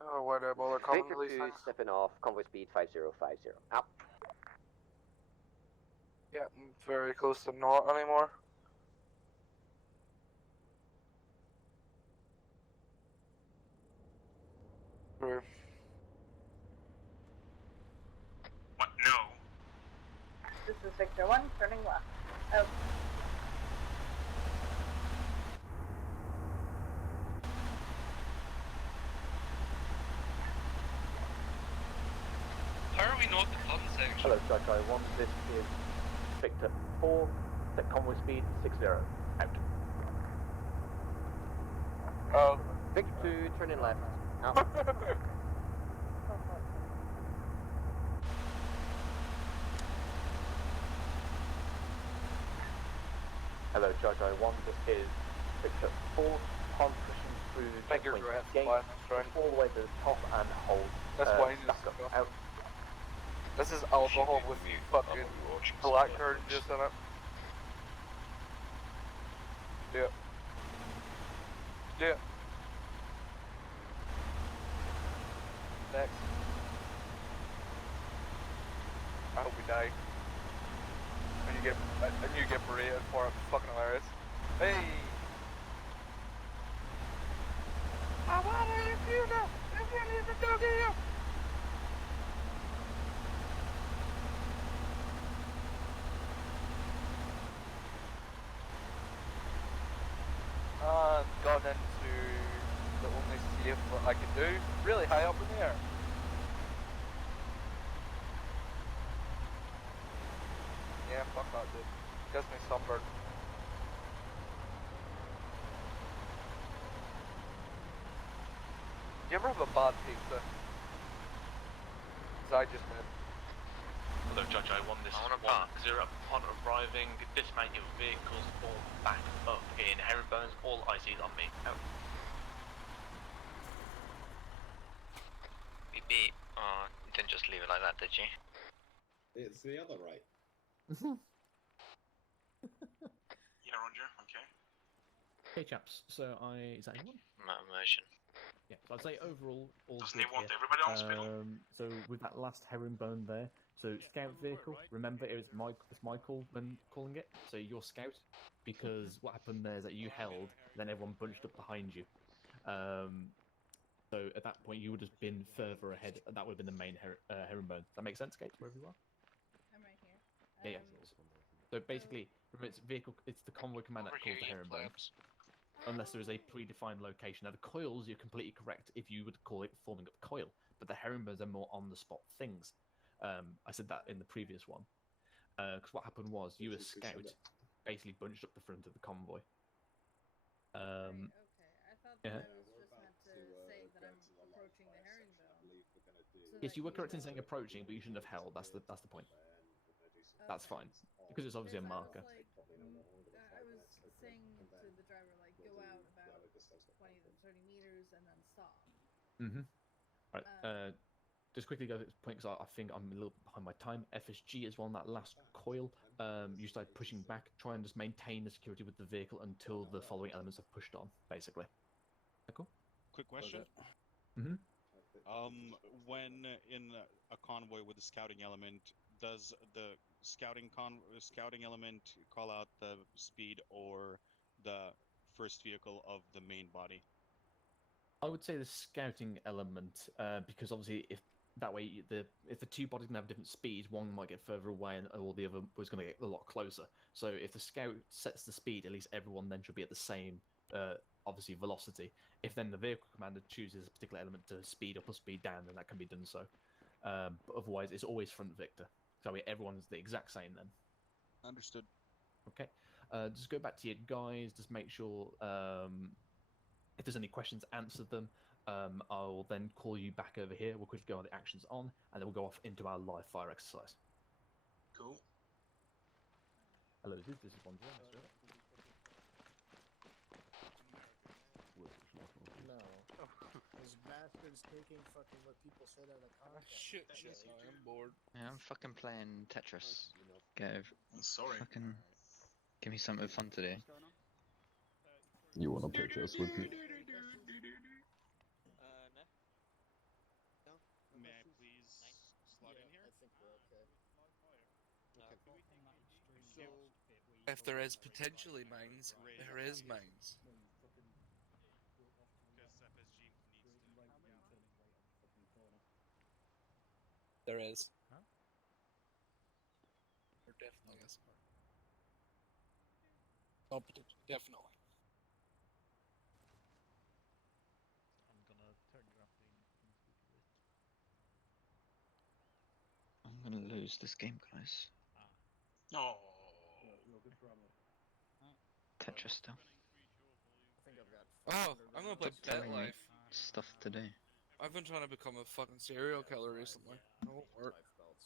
Oh, where do I bother coming to Victor these 2 things? stepping off, convoy speed 5050. Out. Yeah, I'm very close to not anymore. True. What? No. This is Victor 1 turning left. Out. How are we not the fun section? Hello, Sky 1. This is Victor 4. Set convoy speed 60. Out. Oh. Victor 2 turning left. Out. Hello, Sky 1. This is Victor 4. Upon pushing through Fingers checkpoint right, gate, fine, that's right. all the way to the top and hold. That's why he's back up, out. This is alcohol with fucking black oranges in it. Yeah. Yeah. Next. I hope we die. And you get berated for it. It's fucking hilarious. Hey. I want to refuse it. If you need to do you. Gone into the only safe that I can do, really high up in the air. Yeah, fuck that dude. Gives me sunburn. Do you ever have a bad pizza? 'Cause I just did. Hello, Judge I1. This is 1-0. Upon arriving, dismount your vehicles, form back up in herringbones. All ICs on me. Out. Beep beep. Oh, you didn't just leave it like that, did you? It's the other right. Yeah, Roger. Okay. Okay, chaps. So is that anyone? Not immersion. Yeah. So I'd say overall, all Doesn't good he want here. everybody on hospital? So with that last herringbone there, so scout vehicle. Remember, it's Michael when calling it. So your scout, because what happened there is that you held, then everyone bunched up behind you. So at that point, you would have been further ahead. That would have been the main herringbone. Does that make sense, Kate? Wherever you are. I'm right here. Yeah, yeah. So basically, remember it's the convoy commander that calls the herringbone. Unless there is a predefined location. Now, the coils, you're completely correct if you would call it forming up coil, but the herringbones are more on-the-spot things. I said that in the previous one. Because what happened was, you as scout basically bunched up the front of the convoy. Okay, I thought yeah. that I was just meant to say that I'm approaching the herringbone. So Yes, that you were he correct in knows saying I'm approaching, but you shouldn't have held. That's the point. That's fine. Because it's obviously a marker. I was saying to the driver, like, go out about 20 to 30 meters and then stop. Right. Just quickly go to this point, because I think I'm a little behind my time. FSG is on that last coil. You start pushing back. Try and just maintain the security with the vehicle until the following elements have pushed on, basically. Cool? Quick question. When in a convoy with a scouting element, does the scouting element call out the speed or the first vehicle of the main body? I would say the scouting element, because obviously if the two bodies can have different speeds, one might get further away or the other was going to get a lot closer. So if the scout sets the speed, at least everyone then should be at the same, obviously, velocity. If then the vehicle commander chooses a particular element to speed up or speed down, then that can be done so. But otherwise, it's always front Victor. So everyone's the exact same then. Understood. Okay. Just go back to your guys. Just make sure if there's any questions, answer them. I'll then call you back over here. We'll quickly go on the actions on, and then we'll go off into our live fire exercise. Cool. Hello, this is 1-0, sir. No. Those bastards taking fucking what people said out of context. Shit, I am bored. Yeah, I'm fucking playing Tetris. Gav. I'm sorry. Fucking give me something fun today. You wanna play chess with me? Uh, No. No. May I please slot in here? I think we're okay. If there is potentially mines, there is mines. There is. Huh? There definitely is. Oh, definitely. I'm gonna turn you up in speaker list. I'm gonna lose this game, guys. Oh. No good for Arma. Tetris still. I think I've got. Oh, I'm gonna play Stop telling me BetLife. stuff today. I've been trying to become a fucking serial killer recently. It won't work.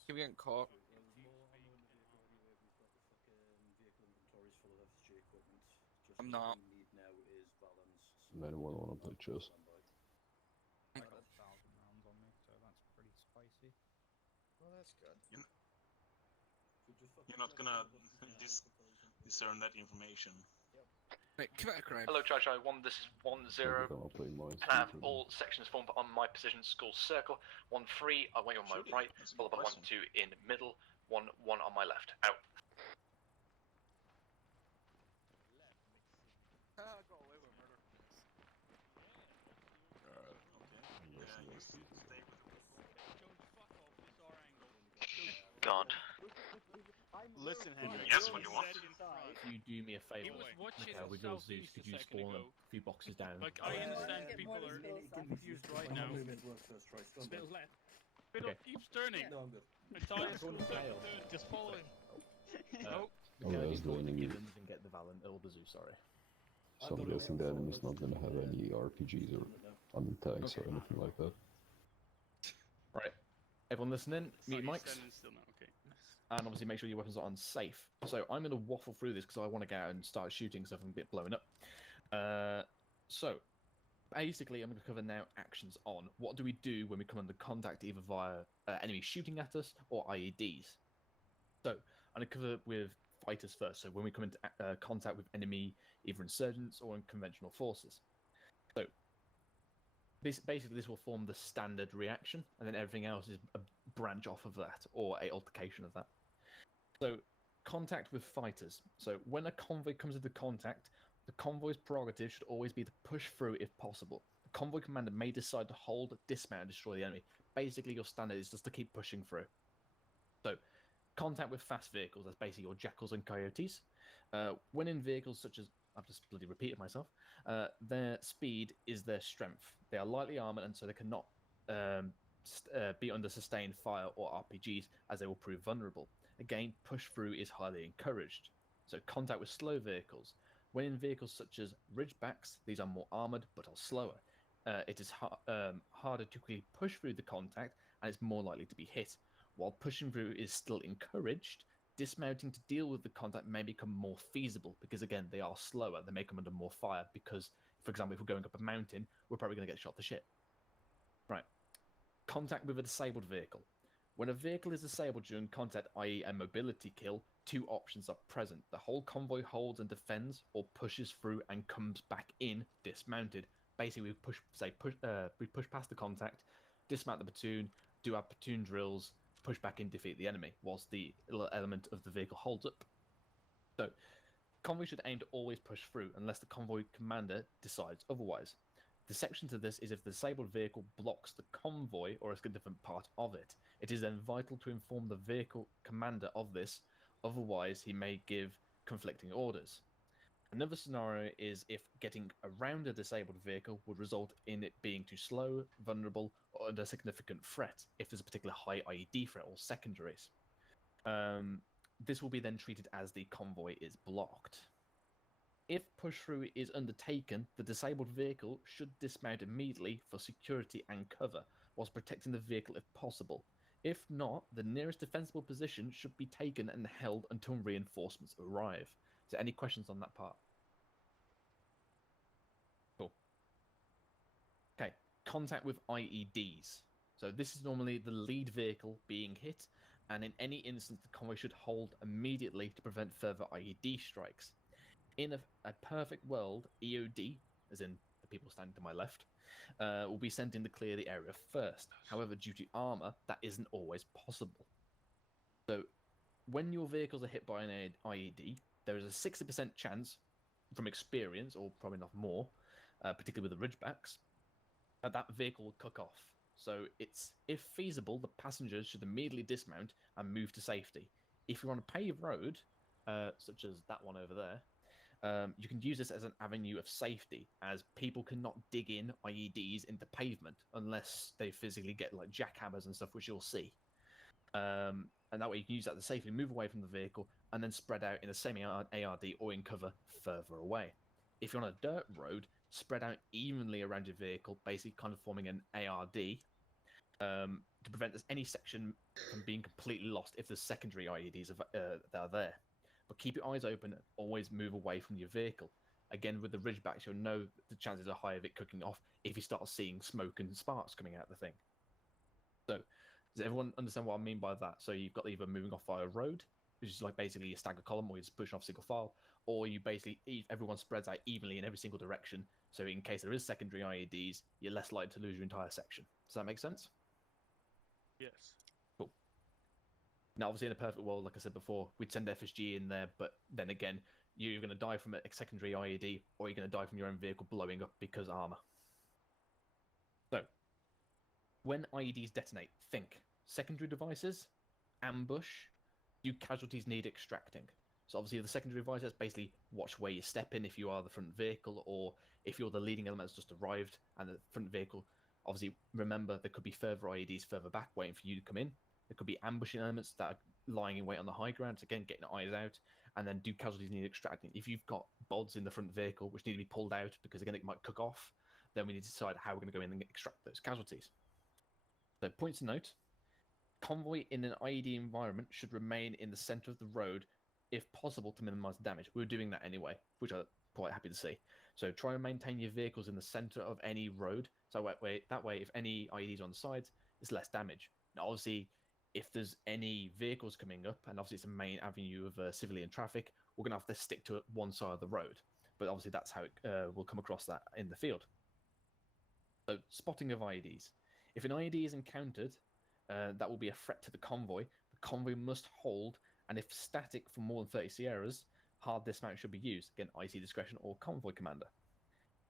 Keep getting caught. Well, there's more ammo in the vehicle anyway. We've got the fucking vehicle inventories full of FSG equipment. Just I'm what not. we need now is balance. Anyone wanna play chess? I got 1,000 rounds on me, so that's pretty spicy. Well, that's good. You're not gonna discern that information. Wait, come back around. Hello, Chai 1, this is 1-0. I'll play my Can I have all sections formed on my position school circle? 1-3, I want you on my Shooting, right, that's a followed good by question. 1-2 in middle, 1-1 on my left. Out. I got away with murder. God. Listen, Henry. Yes, when you want. You do me a favour. With your Zeus, could you spawn a few boxes down? Like, I understand people are confused right now. Spittle left. Spittle keeps turning. No, I'm good. Entire school Fail. just following. Nope. Oh, Go that's the for the enemy. Givens and get the Valen or the Zeus, sorry. So I'm guessing the enemy's not gonna have any RPGs or tanks or anything like that. Right. Everyone listening, mute your mics. Still now, okay. And obviously make sure your weapons are unsafe. So I'm going to waffle through this because I want to get out and start shooting stuff and get blown up. So basically, I'm going to cover now actions on what do we do when we come under contact either via enemies shooting at us or IEDs. So I'm going to cover with fighters first. So when we come into contact with enemy either insurgents or in conventional forces. So this will form the standard reaction, and then everything else is a branch off of that or a altercation of that. So, contact with fighters. So, when a convoy comes into contact, the convoy's prerogative should always be to push through if possible. The convoy commander may decide to hold, dismount, and destroy the enemy. Basically, your standard is just to keep pushing through. So, contact with fast vehicles, that's basically your jackals and coyotes. When in vehicles such as, I've just bloody repeated myself, their speed is their strength. They are lightly armored, and so they cannot be under sustained fire or RPGs, as they will prove vulnerable. Again, push through is highly encouraged. So contact with slow vehicles. When in vehicles such as Ridgebacks, these are more armored but are slower. It is harder to quickly push through the contact, and it's more likely to be hit. While pushing through is still encouraged, dismounting to deal with the contact may become more feasible because, again, they are slower. They may come under more fire because, for example, if we're going up a mountain, we're probably going to get shot to shit. Right. Contact with a disabled vehicle. When a vehicle is disabled during contact, i.e. a mobility kill, two options are present. The whole convoy holds and defends, or pushes through and comes back in dismounted. Basically, we push past the contact, dismount the platoon, do our platoon drills, push back in, defeat the enemy, whilst the element of the vehicle holds up. So, convoy should aim to always push through, unless the convoy commander decides otherwise. The section to this is if the disabled vehicle blocks the convoy or a significant part of it. It is then vital to inform the vehicle commander of this, otherwise he may give conflicting orders. Another scenario is if getting around a disabled vehicle would result in it being too slow, vulnerable, or under significant threat, if there's a particular high IED threat or secondaries. This will be then treated as the convoy is blocked. If push-through is undertaken, the disabled vehicle should dismount immediately for security and cover, whilst protecting the vehicle if possible. If not, the nearest defensible position should be taken and held until reinforcements arrive. Is there any questions on that part? Cool. Okay, contact with IEDs. So this is normally the lead vehicle being hit, and in any instance, the convoy should hold immediately to prevent further IED strikes. In a perfect world, EOD, as in the people standing to my left, will be sent in to clear the area first. However, due to Arma, that isn't always possible. So, when your vehicles are hit by an IED, there is a 60% chance, from experience, or probably not more, particularly with the Ridgebacks, that vehicle will cook off. So, it's, if feasible, the passengers should immediately dismount and move to safety. If you're on a paved road, such as that one over there, you can use this as an avenue of safety, as people cannot dig in IEDs into pavement unless they physically get like jackhammers and stuff, which you'll see. And that way you can use that to safely move away from the vehicle and then spread out in a semi-ARD or in cover further away. If you're on a dirt road, spread out evenly around your vehicle, basically kind of forming an ARD, to prevent any section from being completely lost if there's secondary IEDs that are there. But keep your eyes open and always move away from your vehicle. Again, with the Ridgebacks, you'll know the chances are high of it cooking off if you start seeing smoke and sparks coming out of the thing. So, does everyone understand what I mean by that? So you've got either moving off via a road, which is like basically a staggered column, or you're just pushing off single file, or you basically, everyone spreads out evenly in every single direction, so in case there is secondary IEDs, you're less likely to lose your entire section. Does that make sense? Yes. Cool. Now, obviously, in a perfect world, like I said before, we'd send FSG in there, but then again, you're going to die from a secondary IED, or you're going to die from your own vehicle blowing up because Arma. So, when IEDs detonate, think secondary devices, ambush, do casualties need extracting? So obviously the secondary device, that's basically watch where you step in if you are the front vehicle, or if you're the leading element that's just arrived and the front vehicle. Obviously, remember, there could be further IEDs further back waiting for you to come in. There could be ambushing elements that are lying in wait on the high ground, so again, getting eyes out, and then do casualties need extracting? If you've got bods in the front vehicle which need to be pulled out because again it might cook off, then we need to decide how we're going to go in and extract those casualties. So points to note, convoy in an IED environment should remain in the center of the road if possible to minimize damage. We're doing that anyway, which I'm quite happy to see. So try and maintain your vehicles in the center of any road, so that way if any IEDs on the sides, it's less damage. Now obviously, if there's any vehicles coming up, and obviously it's a main avenue of civilian traffic, we're going to have to stick to one side of the road. But obviously that's how we'll come across that in the field. So spotting of IEDs. If an IED is encountered, that will be a threat to the convoy. The convoy must hold, and if static for more than 30 Sierras, hard dismount should be used. Again, IC discretion or convoy commander.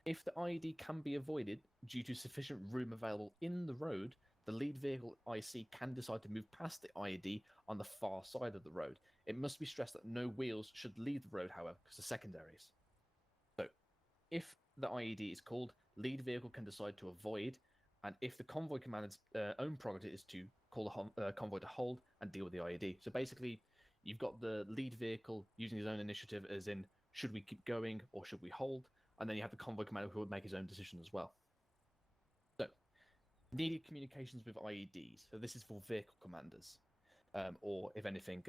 If the IED can be avoided due to sufficient room available in the road, the lead vehicle IC can decide to move past the IED on the far side of the road. It must be stressed that no wheels should leave the road, however, because of secondaries. So, if the IED is called, lead vehicle can decide to avoid, and if the convoy commander's own prerogative is to call the convoy to hold and deal with the IED. So basically, you've got the lead vehicle using his own initiative, as in, should we keep going or should we hold? And then you have the convoy commander who would make his own decision as well. So, needed communications with IEDs. So this is for vehicle commanders, or if anything,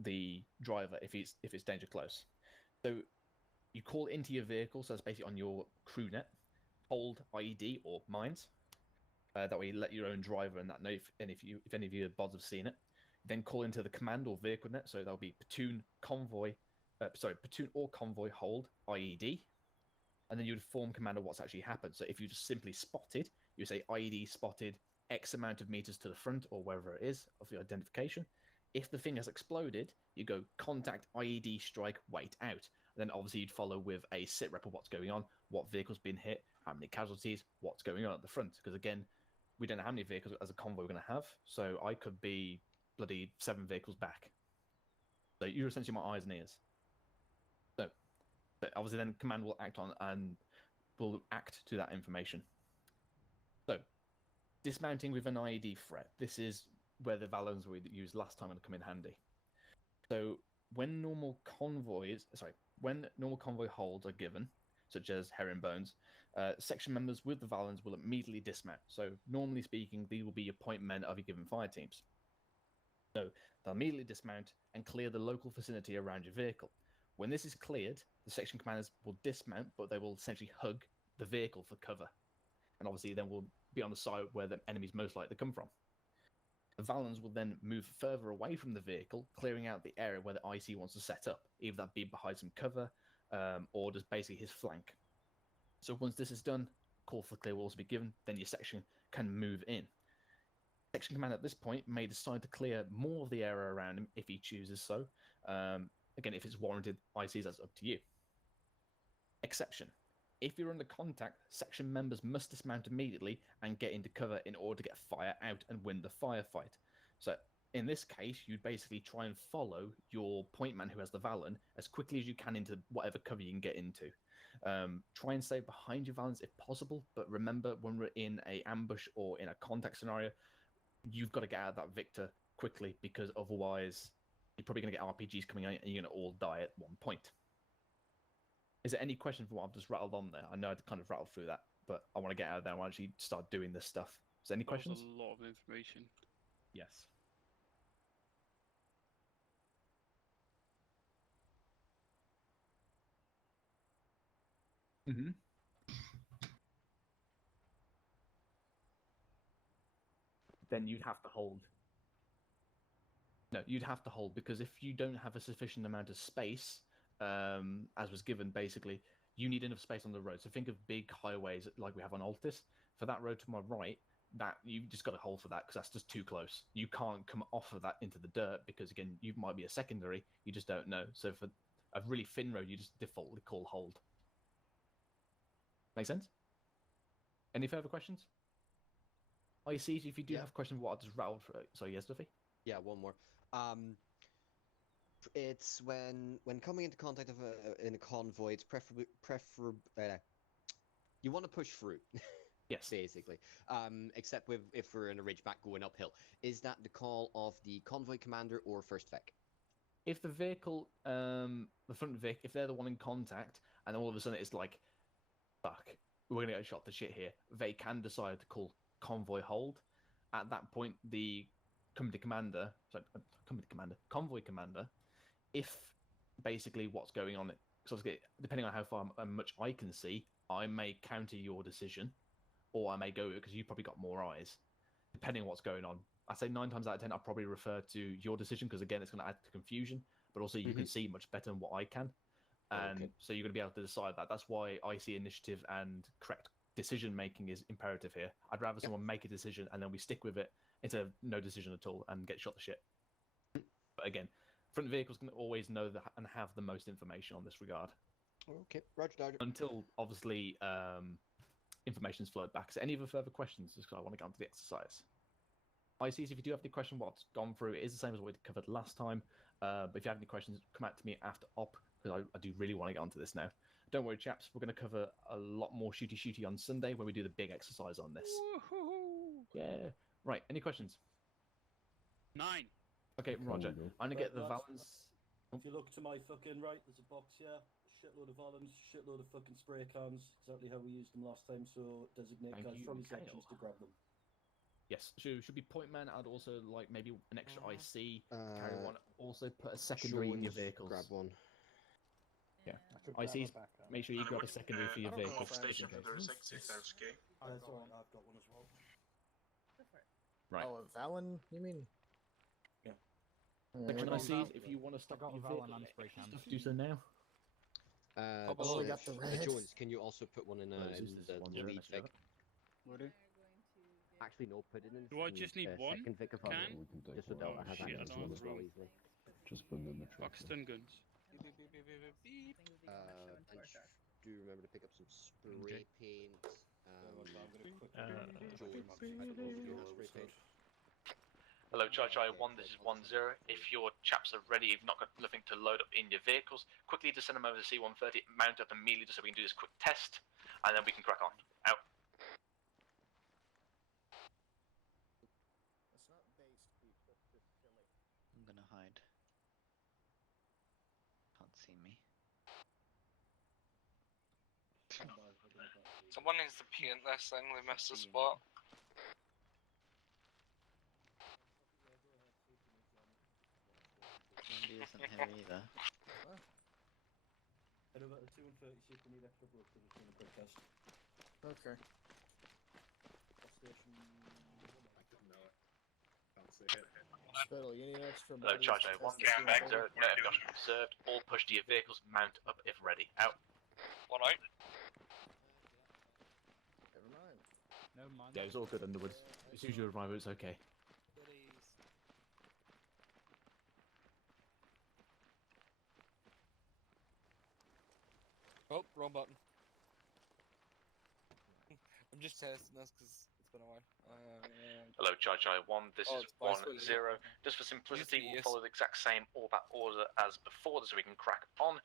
the driver if it's danger close. So you call into your vehicle, so that's basically on your crew net, hold IED or mines. That way you let your own driver and that know if any of your bods have seen it. Then call into the command or vehicle net, so that'll be platoon or convoy hold IED, and then you would inform commander what's actually happened. So if you just simply spotted, you say IED spotted X amount of meters to the front or wherever it is of the identification. If the thing has exploded, you go contact IED strike, wait out. And then obviously you'd follow with a sit rep of what's going on, what vehicle's been hit, how many casualties, what's going on at the front. Because again, we don't know how many vehicles as a convoy we're going to have, so I could be bloody 7 vehicles back. So you're essentially my eyes and ears. So obviously then command will act on and will act to that information. So dismounting with an IED threat. This is where the Valens we used last time would come in handy. So when normal convoy holds are given, such as herringbones, section members with the Valens will immediately dismount. So normally speaking, these will be your point men of your given fire teams. So they'll immediately dismount and clear the local vicinity around your vehicle. When this is cleared, the section commanders will dismount, but they will essentially hug the vehicle for cover. And obviously then we'll be on the side where the enemy's most likely to come from. The Valens will then move further away from the vehicle, clearing out the area where the IC wants to set up, either that be behind some cover or just basically his flank. So once this is done, call for clear will also be given, then your section can move in. Section commander at this point may decide to clear more of the area around him if he chooses so. Again, if it's warranted, ICs, that's up to you. Exception. If you're under contact, section members must dismount immediately and get into cover in order to get fire out and win the firefight. So in this case, you'd basically try and follow your point man who has the Valen as quickly as you can into whatever cover you can get into. Try and stay behind your Valens if possible, but remember when we're in an ambush or in a contact scenario, you've got to get out of that victor quickly, because otherwise you're probably going to get RPGs coming out and you're going to all die at one point. Is there any question for what I've just rattled on there? I know I kind of rattled through that, but I want to get out of there and actually start doing this stuff. Is there any questions? That was a lot of information. Yes. Mm-hmm. Then you'd have to hold. No, you'd have to hold, because if you don't have a sufficient amount of space, as was given, basically, you need enough space on the road. So think of big highways like we have on Altis. For that road to my right, that you just got to hold for that, because that's just too close. You can't come off of that into the dirt, because again, you might be a secondary. You just don't know. So for a really thin road, you just defaultly call hold. Make sense? Any further questions? I see. If you do have questions, what I just rattled through. Sorry, yes, Duffy? Yeah, one more. It's when coming into contact of in a convoy, it's you want to push through. Yes, basically. Except if we're in a ridgeback going uphill, is that the call of the convoy commander or first Vic? If the vehicle, the front Vic, if they're the one in contact, and all of a sudden it's like, fuck, we're gonna get shot to shit here, they can decide to call convoy hold. At that point, the convoy commander, convoy commander, if basically what's going on, because depending on how far much I can see, I may counter your decision, or I may go because you've probably got more eyes, depending on what's going on. I say 9 times out of 10, I'll probably refer to your decision, because again, it's going to add to confusion, but also you can see much better than what I can. And so you're going to be able to decide that. That's why I see initiative and correct decision making is imperative here. I'd rather someone make a decision and then we stick with it instead of no decision at all and get shot to shit. But again, front vehicles can always know and have the most information on this regard. Okay, Roger, Dodger. Until obviously information's flowed back. So any other further questions? Just because I want to get on to the exercise. ICs, if you do have any question, what's gone through, it is the same as what we covered last time. But if you have any questions, come out to me after op, because I do really want to get onto this now. Don't worry, chaps. We're going to cover a lot more shooty on Sunday when we do the big exercise on this. Yeah. Right. Any questions? 9. Okay, Roger. I'm going to get the Valens. If you look to my fucking right, there's a box here. Shitload of Valens, shitload of fucking spray cans. Exactly how we used them last time, so designate guys from your sections to grab them. Yes, should be point man. I'd also like maybe an extra IC, carry one. Also put a secondary in your vehicles. Grab one. Yeah, ICs. Make sure you grab a secondary for your vehicle. Station for those if that's okay. I've got one as well. Right. Oh, a Valen, you mean? Yeah. Section ICs, if you want to stop your vehicle, stuff, do so now. Also, Jones, can you also put one in the lead Vic? Actually, no, put it in. Do I just need one? Second Vic of Can? Just so Delta has shit, I access don't to have it room. easily. Just put it in the truck. Buxton guns. And do remember to pick up some spray paint. Jones, I don't know if you have spray paint. Hello, Chai 1, this is 10. If your chaps are ready, if you've not got nothing to load up in your vehicles, quickly just send them over to C-130, mount up immediately just so we can do this quick test, and then we can crack on. Out. It's not based, people. It's silly. I'm gonna hide. Can't see me. Someone needs to paint this thing, they missed a spot. Andy isn't here either. Head over to 2 and 30, see if we need extra blood because it's been a quick test. Okay. Gas station. I could know it. Can't see it. Hospital, you need extra Hello, bodies. Charge to A1, test this is the Meg, CM4. no discussion observed. All push to your vehicles, mount up if ready. Out. One out. Never mind. No mind. Yeah, it's all good Underwood. As soon as you arrive, it's okay. Oh, wrong button. I'm just testing this because it's been a while. Hello, Charge I1, this Oh, is it's vice 1-0. versa. Just for simplicity, we'll Yes. follow the exact same order as before so we can crack on.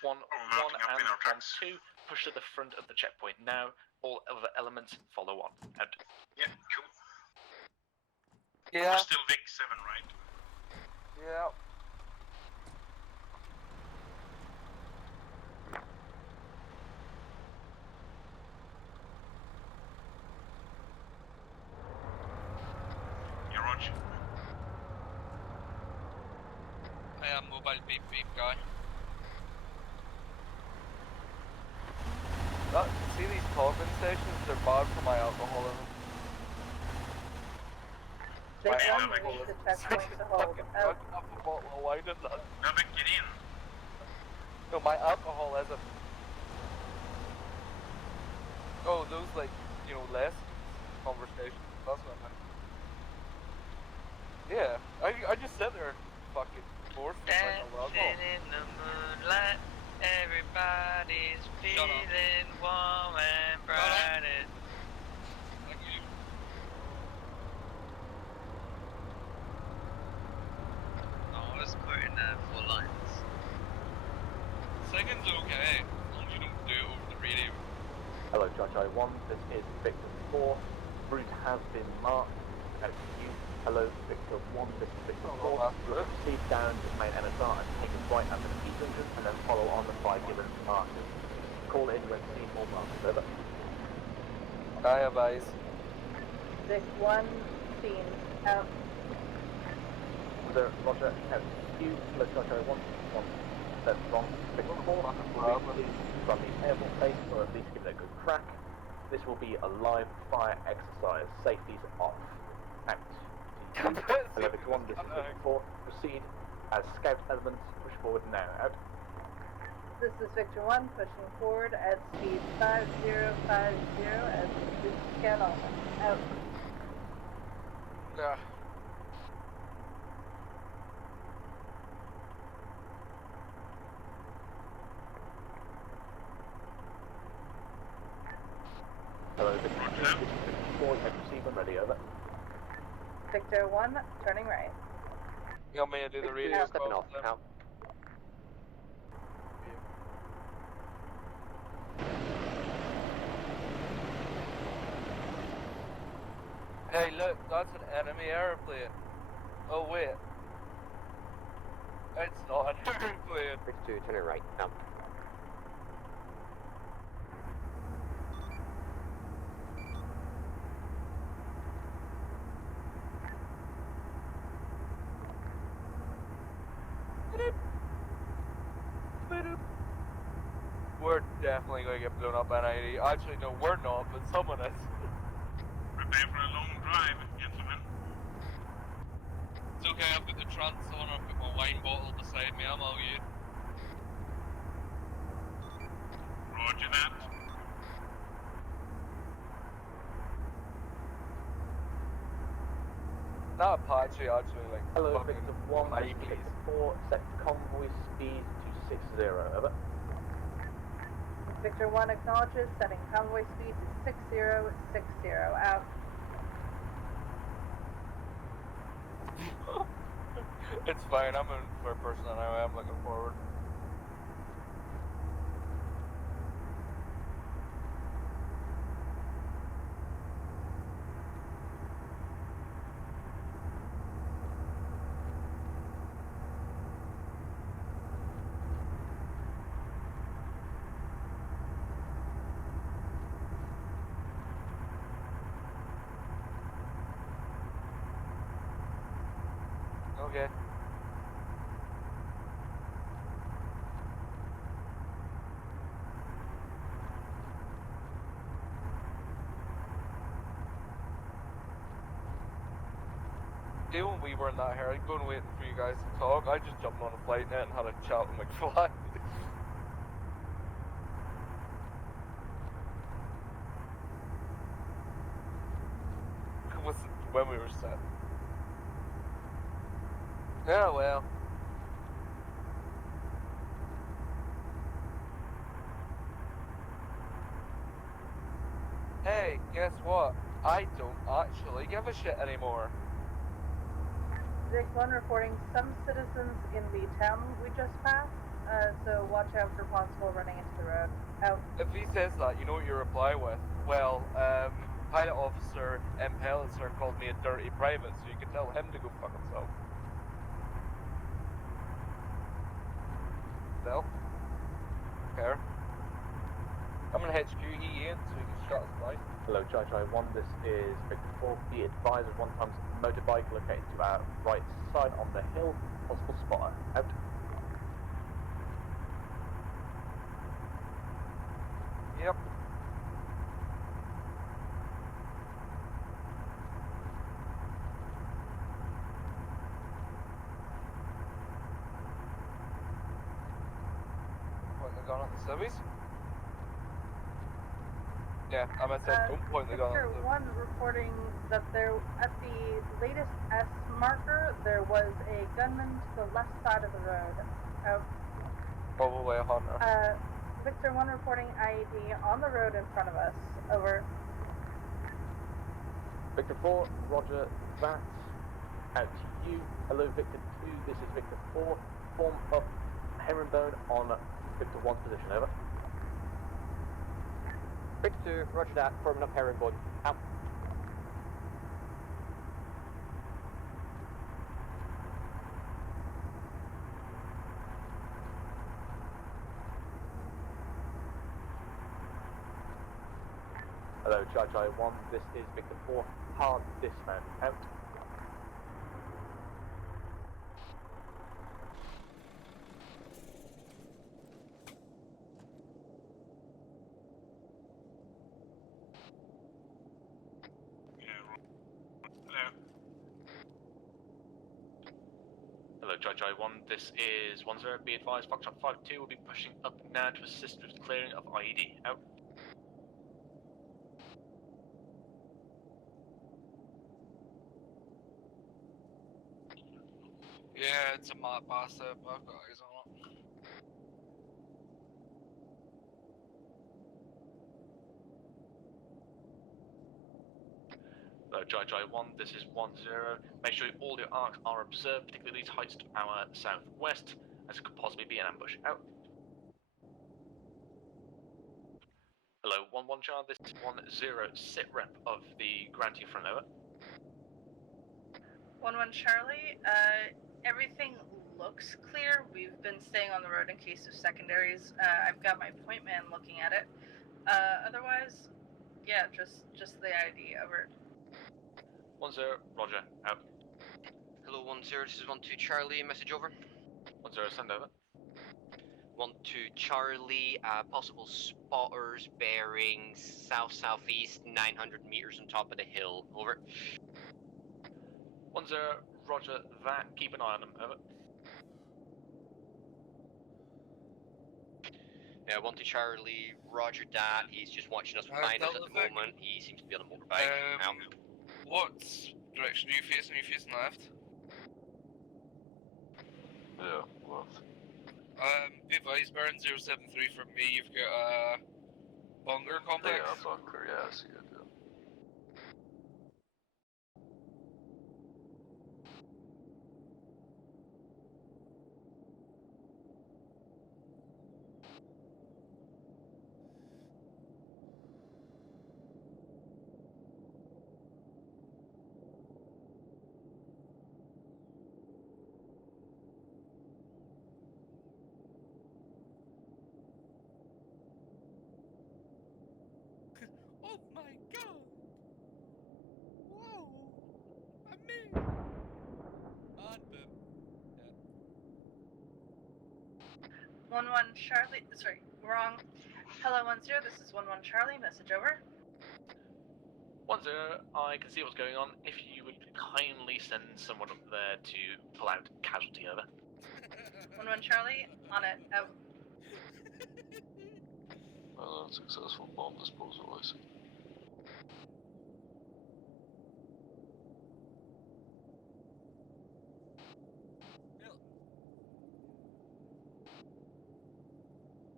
1-1 mounting up and in our tracks. 1-2. Push to the front of the checkpoint now. All other elements follow on. Out. Yeah, cool. Yeah. We're still Vic 7, right? Yeah. Yeah, Roger. I am mobile beep beep guy. See these talking stations? They're bad for my alcoholism. They My don't alcohol reach the is checkpoint to hold. fucking drunk off a bottle of wine and that. No, Vic, get in. No, my alcoholism. Oh, those like, you know, less conversations. That's what I meant. Yeah, I just sit there and fucking force like a alcohol. Dancing in the moonlight, everybody's feeling warm and bright. Thank you. Oh, I was quoting full lines. Singing's okay, as long as you don't do it over the radio. Hello, Charge I1, this is Victor 4. Route has been marked. Out to you. Hello, Victor 1, this is Victor 4. Proceed down to main MSR and take a right under the P200 and then follow on the 5 given markers. Call in when seen more markers. Over. I have eyes. Vic 1, seen. Out. Roger, out to you. Hello, Charge I1, 1. That's wrong. Victor 4, please run the airborne base or at least give it a good crack. This will be a live fire exercise. Safety's off. Out. Hello, Victor 1, this is Victor 4. Proceed as scout elements. Push forward now. Out. This is Victor 1, pushing forward at speed 5050 as we scan on. Out. Yeah. Hello, Victor 2, this is Victor 4. Have you received and ready? Over. Victor 1, turning right. You want me to do the radio Stepping call? off. Out. Hey, look, that's an enemy airplane. Oh, wait. It's not an airplane. Victor 2, turning right. Out. We're definitely going to get blown up by an ID. Actually, no, we're not, but someone is. Prepare for a long drive, gentlemen. It's okay, I've got the trance on, I've got my wine bottle beside me, I'm all good. Roger that. That Apache actually, like, Hello, fucking Victor 1, this is please. Victor 4. Set convoy speed to 60. Over. Victor 1 acknowledges, setting convoy speed to 6060. Out. It's fine, I'm in third person anyway, I'm looking forward. Okay. See, when we were in that area, going waiting for you guys to talk, I just jumped on a flight net and had a chat with McFly. Was when we were set. Yeah, well. Hey, guess what? I don't actually give a shit anymore. Dick 1 reporting some citizens in the town we just passed, so watch out for possible running into the road. Out. If he says that, you know what you reply with? Well, pilot officer M. Pellitzer called me a dirty private, so you can tell him to go fuck himself. Still? Care? I'm in HQ, he ain't, so he can shut his light. Hello, Chai 1, this is Victor 4. Be advised of one time's motorbike located to our right side on the hill. Possible spotter. Out. Yep. Point the gun at the civvies? Yeah, I meant said don't point the gun at Victor the 1 reporting that there, at the latest S marker, there was a gunman to the left side of the road. Out. Probably a hunter. Victor 1 reporting IED on the road in front of us. Over. Victor 4, roger that. Out to you. Hello, Victor 2, this is Victor 4. Form up herringbone on Victor 1's position, over. Victor 2, roger that, forming up herringbone. Out. Hello, Chai 1, this is Victor 4. Hard dismount. Out. Hello, Chai 1, this is 10. Be advised, Foxtrot 5-2 will be pushing up now to assist with clearing of IED. Out. Yeah, it's a map pass there, but I've got eyes on it. Hello, Chai 1, this is 10. Make sure all your arcs are observed, particularly these heights to our southwest, as it could possibly be an ambush. Out. Hello, 1-1 Char, this is 10, sit rep of the Grantee front, over. 1-1 Charlie, everything looks clear. We've been staying on the road in case of secondaries. I've got my point man looking at it. Otherwise, yeah, just the ID, over. 10, roger, out. Hello, 10, this is 12 Charlie, message over. 10, send over. 12 Charlie, possible spotters bearing south-southeast 900 meters on top of the hill, over. 10, roger that, keep an eye on them, over. Yeah, 12 Charlie, roger that, he's just watching us from behind us at the moment, he seems to be on the motorbike. Out. What direction are you facing? Are you facing left? Yeah, left. Be advised, Baron 073 from me, you've got a bunker complex. Yeah, bunker, yeah, I see it, yeah. Oh my 1-1 Charlie. Sorry, wrong. Hello 1-0. This is 1-1 Charlie. Message over. 1-0, I can see what's going on. If you would kindly send someone up there to pull out casualty, over. 1-1 Charlie, on it, out. Unsuccessful bomb disposal, I see.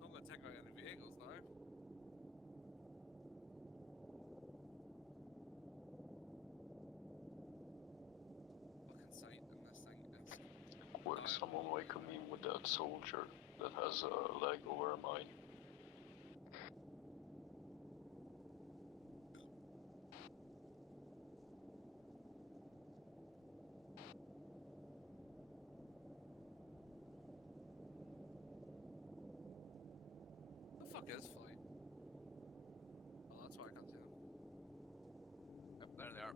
I'm gonna take out any vehicles now. Fucking sight in this thing is. Will someone wake me with that soldier that has a leg over a mine? The fuck is flight? Oh, that's why I can't see them. Yep, there they are.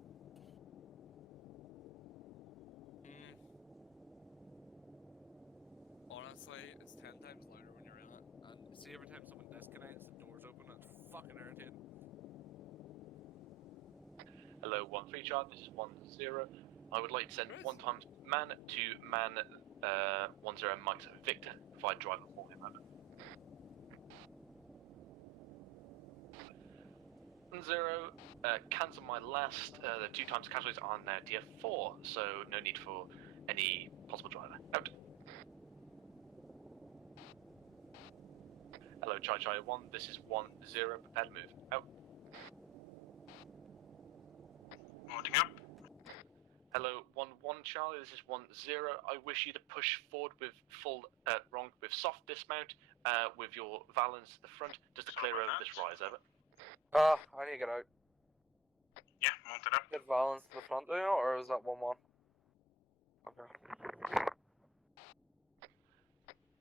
Honestly, it's 10 times louder when you're in it. And see, every time someone disconnects, the doors open, it's fucking irritating. Hello, 1-3 Charlie, this is 1-0. I would like to send 1 times man to man 1-0 Mike's Victor if I drive for him over. 0, cancel my last, the 2 times casualties are now tier 4, so no need for any possible driver. Out. Hello, Charlie 1, this is 1-0, prepare to move. Out. Mounting up. Hello, 1-1 Charlie, this is 1-0. I wish you to push forward with with soft dismount, with your Valens at the front, just to clear over this rise, over. I need to get out. Yeah, mounted up. Get Valens to the front, do you know, or is that 1-1? Okay.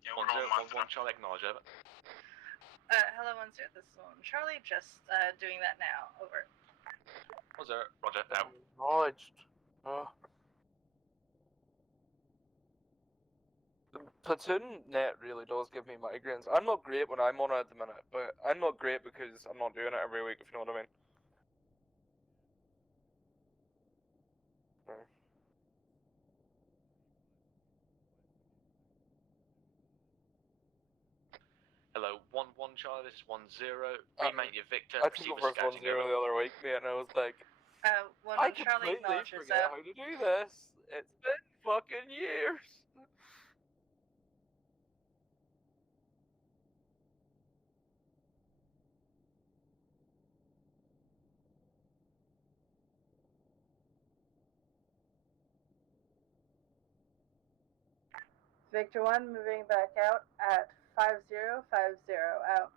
Yeah, we're all 1-0, 1-1 Charlie, acknowledge, over. Hello 1-0. This is 1-1 Charlie. Just doing that now. Over. 1-0, roger, out. Acknowledged. Oh. The platoon net really does give me migraines. I'm not great when I'm on it at the minute, but I'm not great because I'm not doing it every week, if you know what I mean. Right. Hello, 1-1 Charlie, this is 1-0. Remount your Victor, I took receive the a first 1-0 scouting over. the other week, mate, and I was like, 1-1 I Charlie completely acknowledges forget how to do this. It's been fucking years. Victor 1 moving back out at 5050 out.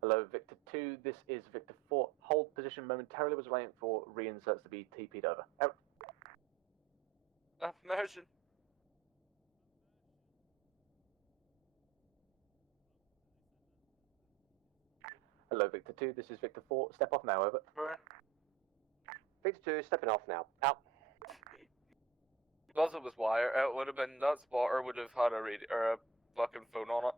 Hello, Victor 2, this is Victor 4. Hold position momentarily, was waiting for reinserts to be TP'd over. Out. Affirmation. Hello, Victor 2, this is Victor 4. Step off now, over. Right. Victor 2, stepping off now. Out. Because it was wire, it would have been, that spotter would have had a radio, or a fucking phone on it.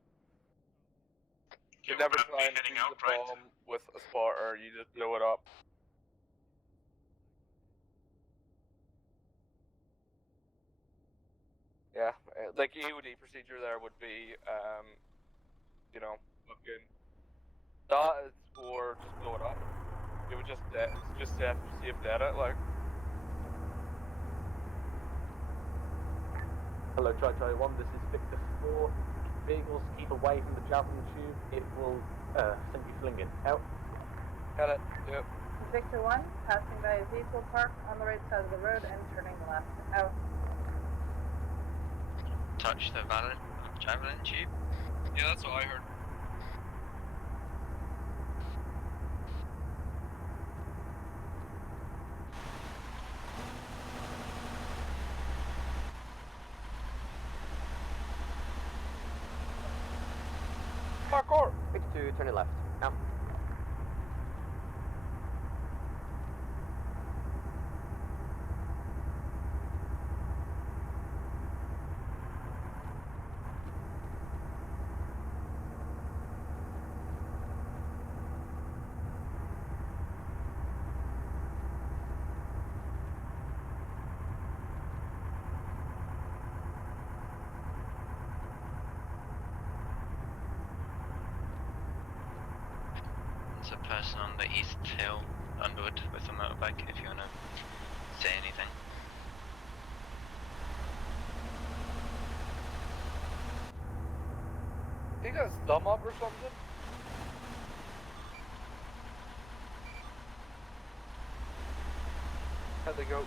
You never try and use the bomb with a spotter, you just blow it up. Yeah, like EOD procedure there would be, you know, fucking, that is, or just blow it up. You would just save data, like. Hello, Charlie 1, this is Victor 4. Vehicles keep away from the javelin tube, it will send you flinging. Out. Got it, yep. Victor 1 passing by a vehicle parked on the right side of the road and turning left. Out. Touch the javelin tube? Yeah, that's what I heard. Parkour! Victor 2, turning left. Out. There's a person on the east hill, Underwood, with a motorbike, if you wanna say anything. He got his thumb up or something? How'd they go?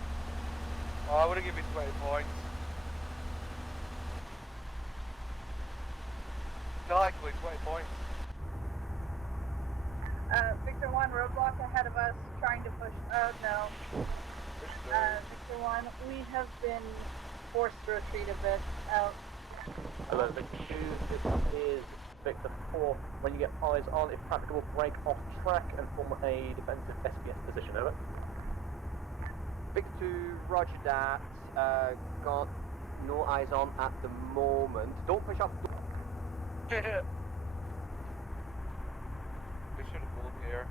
Oh, I would've given you 20 points. Exactly, 20 points. Victor 1, roadblock ahead of us, trying to push. No. Victor 1, we have been forced to retreat a bit. Out. Hello, Victor 2, this is Victor 4. When you get eyes on, if practicable, break off track and form a defensive SPS position, over. Victor 2, roger that. Got no eyes on at the moment. Don't push up. We should have pulled here.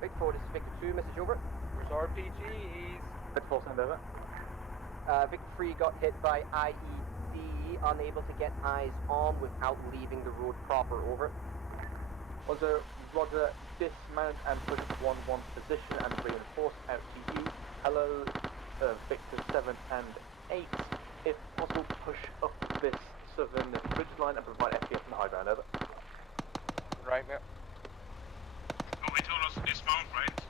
Victor 4, this is Victor 2, message over. Where's RPGs? Victor 4, send over. Victor 3 got hit by IED, unable to get eyes on without leaving the road proper, over. Roger, Roger, dismount and push 1-1 position and reinforce out to you. Hello, Victor 7 and 8. If possible, push up this southern ridge line and provide FPS in the high ground, over. Right now. Oh, he told us to dismount, right?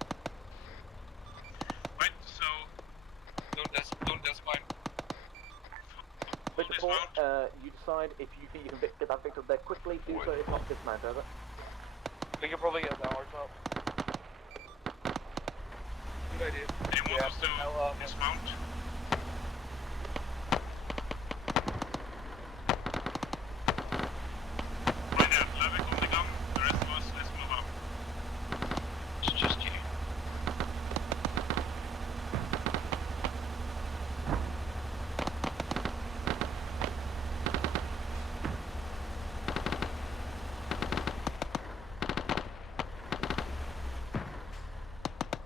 Right, so... Don't dismount. Victor 4, you decide if you think you can get that Victor there quickly, do so, if not, dismount, over. We could probably get the hours up. Good idea. Anyone wants to dismount? Right there, Levick on the gun. The rest of us, let's move up. It's just you.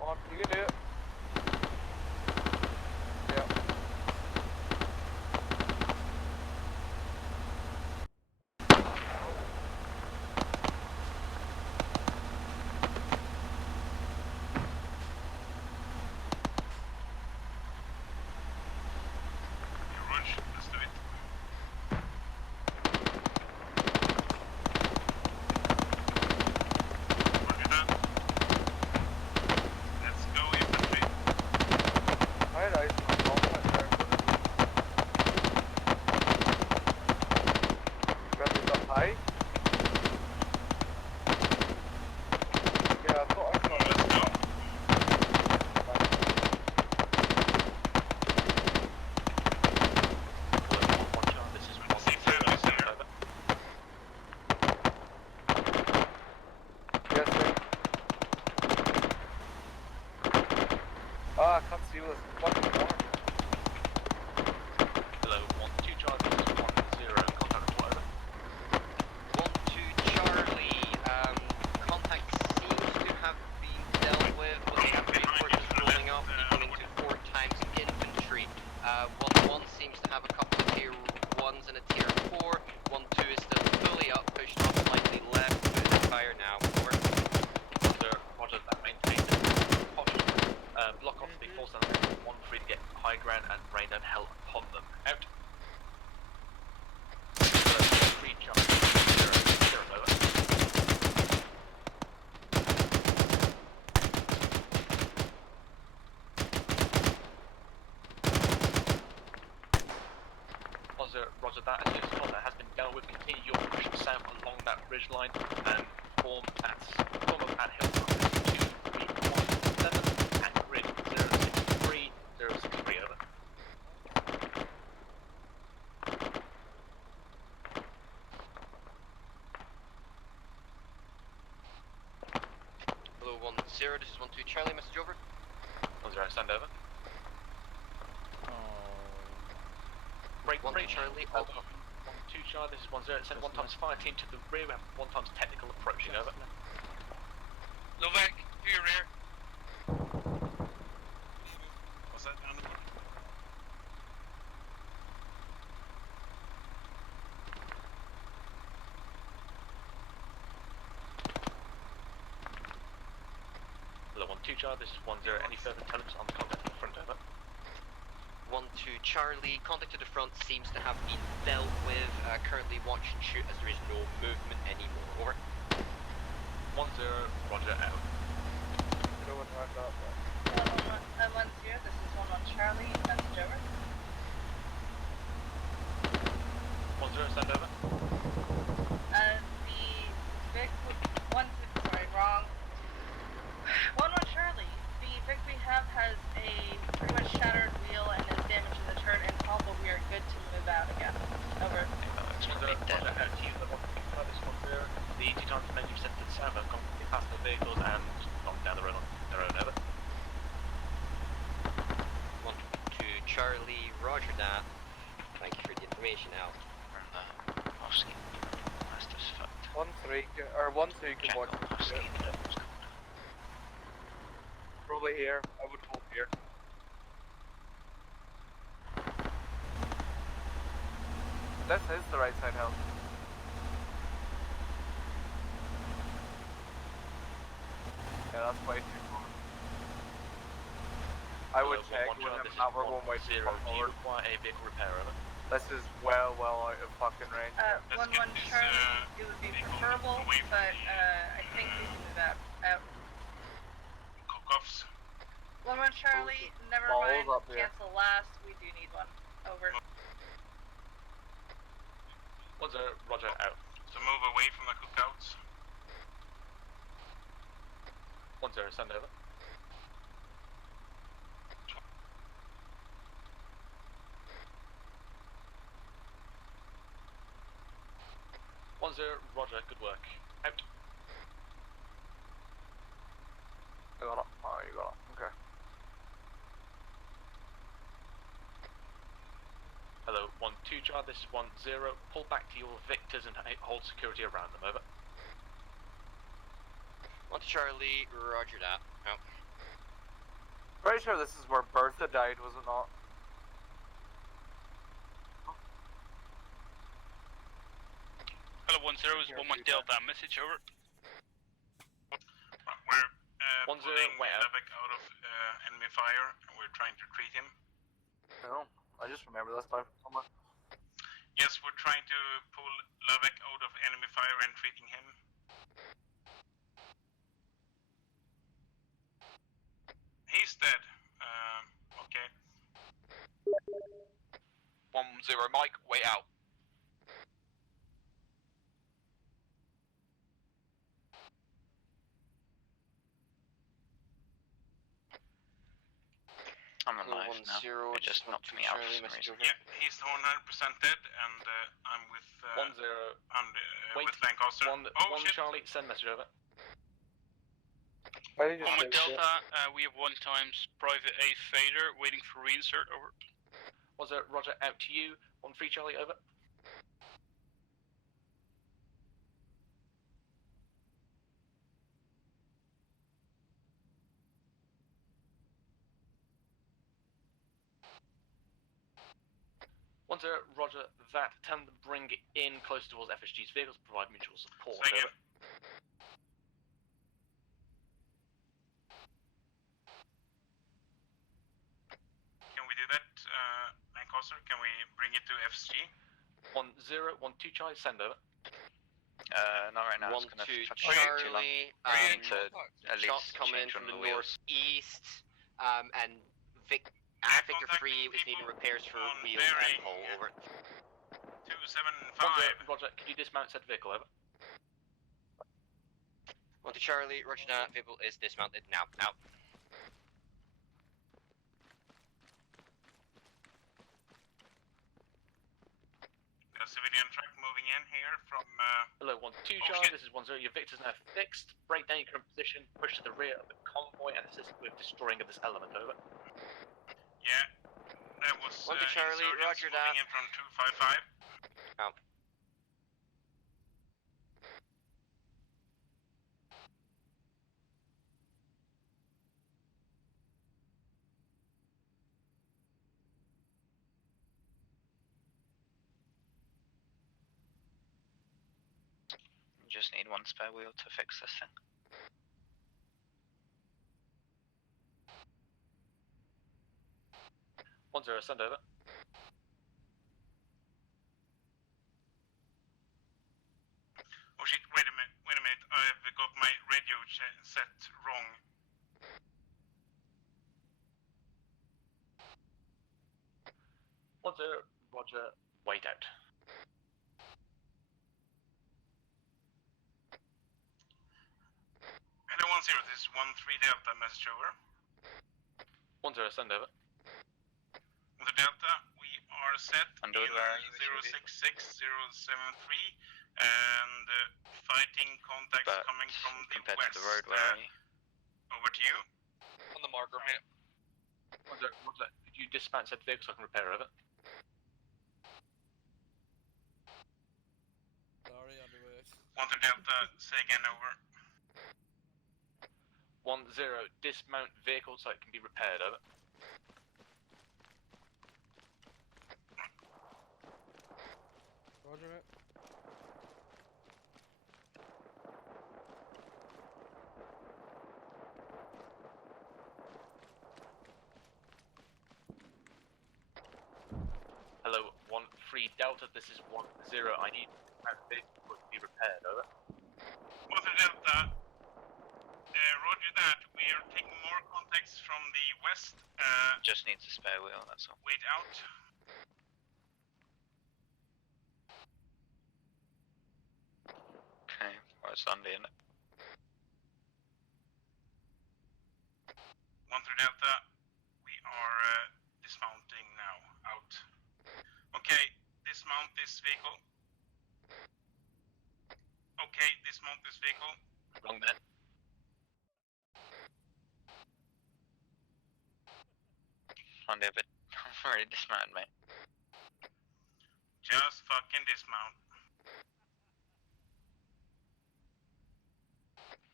On, you can do it. Yeah. Rush, let's do it. Roger that. Let's go infantry. Alright, I see my compliment there. Grab this up high. Yeah, I thought I saw it. Let's go. This is See families here. Yes, sir. Ah, I can't see this fucking corner. Hello, 1-2 Charlie, this is 1-0, contact report, over. 1-2 Charlie, contact seems to have been dealt with, but they have reinforcements rolling up, equaling to 4 times infantry. 1-1 seems to have a couple of tier 1s and a tier 4. 1-2 is still fully up, pushed off slightly left, moving fire now. Over. Roger that, maintain posture. Block off the force and 1-3 to get high ground and rain down hell upon them. Out. 3 Charlie, 0, over. Roger that, as soon as contact has been dealt with, continue your push south along that ridge line and form up at Hilltop 2, 3, 1, 7 and grid 063, 063, over. Hello 1-0, this is 1-2 Charlie, message over. 1-0, stand over. Break 1-2 Charlie, hold on. 1-2 Charlie, this is 1-0, send 1 times fire team to the rear, we have 1 times technical approaching, over. Novak, to your rear. Was that on the... 1-2 Charlie, this is 1-0. Any further intelligence on the contact in the front, over? 1-2 Charlie, contact to the front seems to have been dealt with. Currently watch and shoot as there is no movement anymore. Over. 1-0, roger, out. No one heard that. 1-0, this is 1-1 Charlie, message over. 1-0, send over. The Vic, sorry, wrong. 1-1 Charlie, the Vic we have has a pretty much shattered wheel and is damaging the turret and hull, but we are good to move out again. Over. 1-0, roger, out to you. The 2 times men you've sent to the south have completely past the vehicles and gone down the road on their own, over. 1-2 Charlie, roger that. Thank you for the information, Al. Mosky. That's just fucked. 1-3, or 1-2 can watch. Probably here. I would hold here. This is the right side hill. Yeah, that's way too far. I would check with him that we're going way too far Do you forward. require a vehicle repair, over? This is well out of fucking range. 1-1 Charlie, it would be preferable, but I think we can move out. Cook-offs. 1-1 Charlie, never Balls mind, up here. cancel last, we do need one. Over. 1-0, roger, out. So move away from the cookouts. 1-0, send over. 1-0, roger, good work. Out. I got it. Oh, you got it. Okay. Hello, 1-2 Jar, this is 1-0. Pull back to your victors and hold security around them, over. 1 Charlie, roger that. Out. Pretty sure this is where Bertha died, was it not? Hello, 1-0 is 1-1 Delta, message over. We're 1-0, pulling way out. Levick out of enemy fire, and we're trying to treat him. No, I just remember this time from somewhere. Yes, we're trying to pull Levick out of enemy fire and treating him. He's dead. Okay. 1-0 Mike, way out. I'm alive now. It just knocked me out for some reason. Yeah, he's 100% dead, and I'm with 1-0. Wait. with Lancaster. 1 shit. Charlie, send message over. 1-1 Delta, we have 1 times Private A fader, waiting for reinsert, over. 1-0, roger, out to you. 1-3 Charlie, over. Roger that. Tell them to bring it in close towards FSG's vehicles to provide mutual support. Over. Can we do that, Lancaster? Can we bring it to FSG? 1-0, 1-2 Charlie, send over. Not right now. 1-2 It's gonna too long. Charlie, To at shots least coming change from on the the wheels. northeast, and Victor 3 is needing repairs for wheel and hull, over. 275. Roger, can you dismount said vehicle, over? 1 to Charlie, roger that, vehicle is dismounted now, out. The civilian truck moving in here from... Hello, 1-2 Charlie, this is 1-0. Your victor's now fixed. Break down your current position, push to the rear of the convoy, and assist with destroying of this element, over. Yeah, that was 1 to Charlie, insurgents roger moving that. in from 255. Out. Just need 1 spare wheel to fix this thing. 10, send over. Oh shit, wait a minute, I've got my radio set wrong. Roger, wait out. Hello 10, this is 13 Delta, message over. 10, send over. On the Delta, we are set Underwood, in where are you? 066073 and fighting contacts But coming from the compared west. to the road, where are you? Over to you. On the marker, mate. 10, could you dispatch that vehicle so I can repair over? Sorry, Underwood. 10 Delta, say again over. 10, dismount vehicle so it can be repaired over. Roger, mate. Hello, 13 Delta, this is 10, I need that vehicle to be repaired over. 10 Delta, roger that, we are taking more contacts from the west. Just needs a spare wheel, that's all. Wait out. Okay, well, it's Sunday, isn't it? 13 Delta, we are dismounting now. Out. Okay, dismount this vehicle. Okay, dismount this vehicle. Wrong man. Sunday, but I'm already dismounted, mate. Just fucking dismount.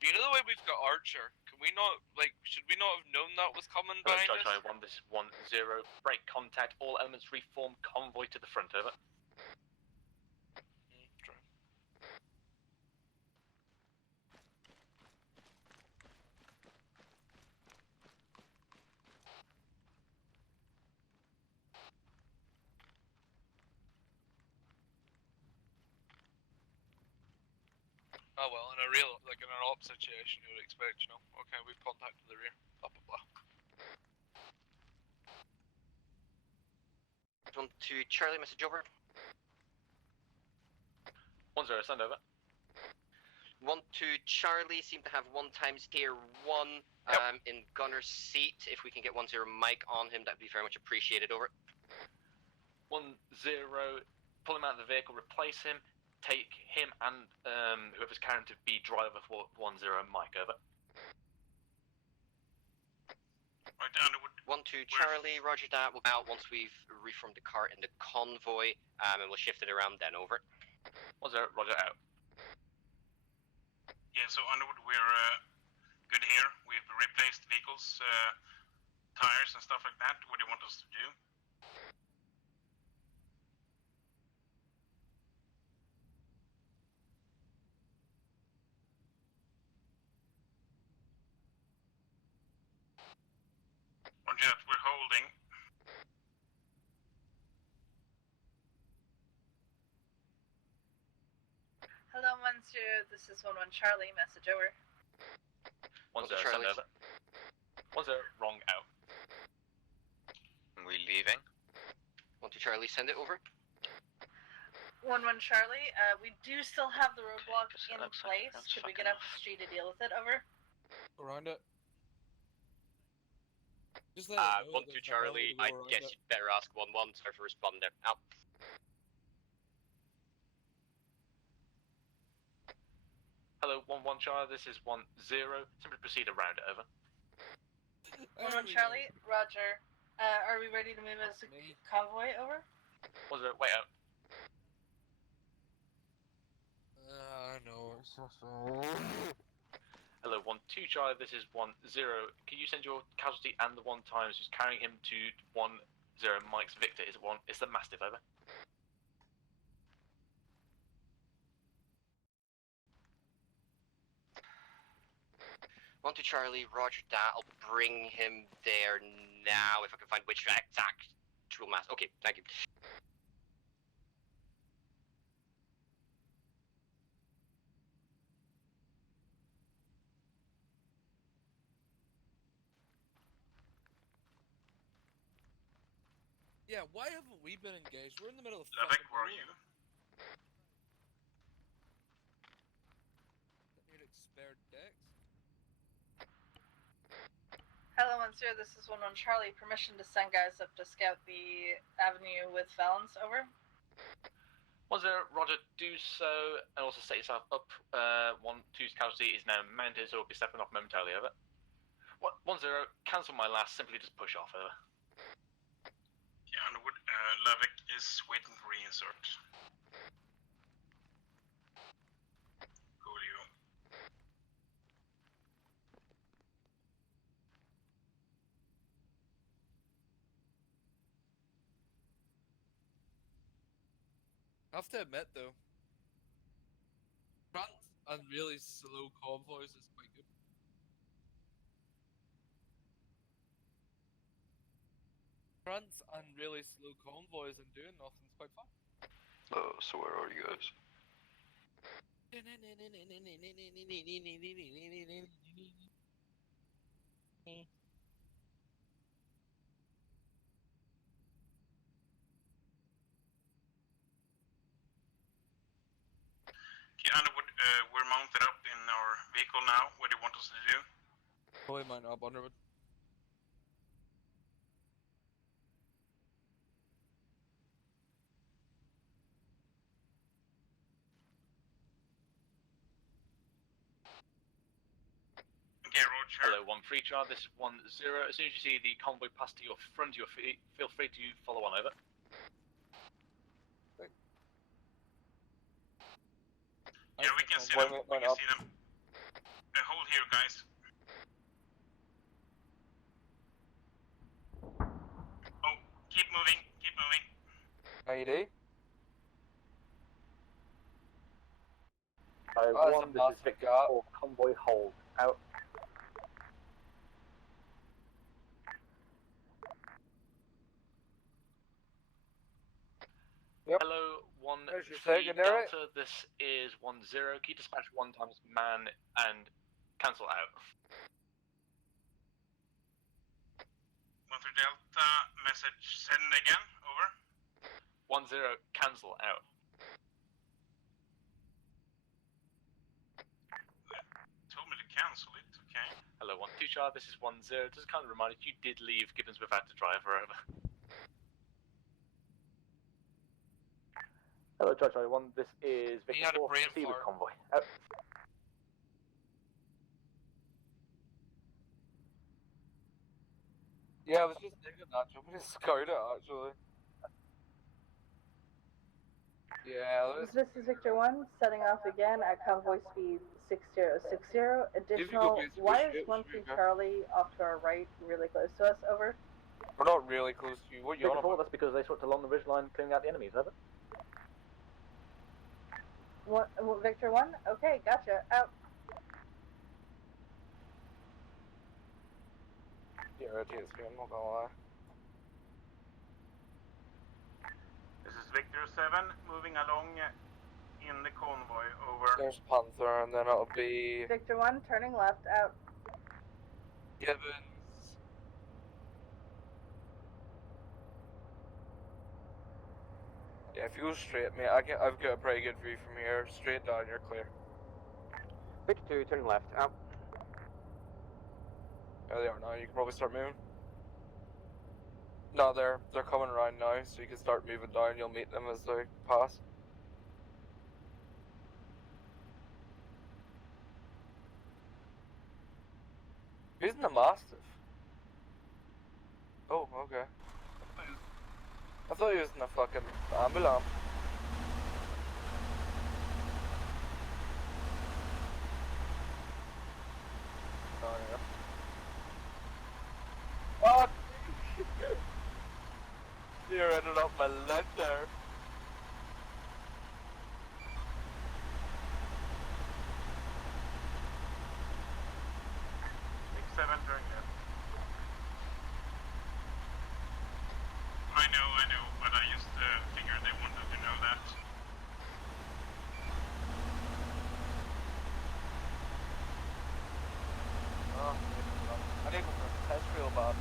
You know the way we've got Archer? Can we not, like, should we not have known that was coming Hello, behind us? Charlie 1, this is 10, break contact, all elements reform, convoy to the front, over. Oh well, in a real, like in an op situation, you would expect, you know. Okay, we've contacted the rear. Blah blah blah. 1 to Charlie, message over. 10, send over. 1 to Charlie, seem to have 1 times tier 1 in gunner's seat. If we can get 10 mic on him, that'd be very much appreciated, over. 10, pull him out of the vehicle, replace him, take him and whoever's carrying to be driver for 10 mic, over. Right, Underwood. 1 to Charlie, roger that. We'll go out once we've reformed the cart in the convoy, and we'll shift it around then, over. 10, roger out. Yeah, so Underwood, we're good here. We've replaced vehicles, tires and stuff like that. What do you want us to do? Roger, we're holding. Hello, 10, this is 11 Charlie, message over. 10, send over. 10, wrong out. Are we leaving? 1 to Charlie, send it over. 11 Charlie, we do still have the roadblock in looks place. like Should we get up the street to deal with it? Over. Around it. Just 1 to Charlie, I guess you'd better ask 1-1, sorry for responding there. Out. Hello, 11 Charlie, this is 10, simply proceed around it, over. 11 Charlie, roger. Are we ready to move as a convoy, over? 10, wait out. I know. Hello, 12 Charlie, this is 10. Can you send your casualty and the 1 times who's carrying him to 10 Mike's Victor? Is it one? It's the Mastiff, over. One to Charlie, roger that. I'll bring him there now if I can find which exact actual mass. Okay, thank you. Yeah, why haven't we been engaged? We're in the middle of Levick, fucking where are war. you? Need expired decks. Hello, 10, this is 11 Charlie. Permission to send guys up to scout the avenue with felons, over. 10, Roger, do so, and also set yourself up. 1-2's casualty is now mounted, so we'll be stepping off momentarily, over. 10, cancel my last, simply just push off, over. Yeah, Underwood, Levick is waiting for reinsert. Coolio. I have to admit though, front and really slow convoys is quite good. Front and really slow convoys and doing nothing's quite fun. So where are you guys? Okay, Underwood, we're mounted up in our vehicle now. What do you want us to do? Probably might not, Underwood. Okay, Roger. Hello, 1-3 char, this is 10. As soon as you see the convoy pass to your front of your feet, feel free to follow on, over. Yeah, we can see them. We can see them. Hold here, guys. Oh, keep moving. Keep moving. ID? One, this is Victor 4, convoy hold, out. Yep. Hello, 1-3 There's your secondary. Delta, this is 10. Key dispatch 1 times man and cancel out. 1-3 Delta, message send again, over. 10, cancel out. Told me to cancel it, okay. Hello, 1-2 char, this is 10. Just kind of remind you did leave Gibbons without the driver, over. Hello, Charlie 1, this is He Victor had a 4, brain proceed with fart. convoy, out. Yeah, I was just thinking that. Somebody scored it, actually. Yeah, This is Victor 1, setting off again at convoy speed 6060. Additional wires 1-2 Charlie off to our right, really close to us, over. We're not really close to you. What are you on Victor 4, about? that's because they swept along the ridgeline clearing out the enemies, over. Victor 1, okay, gotcha, out. Yeah, irritates me, I'm not gonna lie. This is Victor 7, moving along in the convoy, over. There's Panther, and then it'll be Victor 1, turning left, out. Gibbons. Yeah, if you go straight, mate, I've got a pretty good view from here. Straight down, you're clear. Victor 2, turning left, out. There they are now, you can probably start moving. No, they're coming around now, so you can start moving down, you'll meet them as they pass. Who's in the Mastiff? Oh, okay. I thought he was in a fucking ambulance. Oh, yeah. Oh! You're ended up my left there. Big 7 during that. I know, radio, but I just figured they wanted to know that. Oh, I need to go for a test real bad.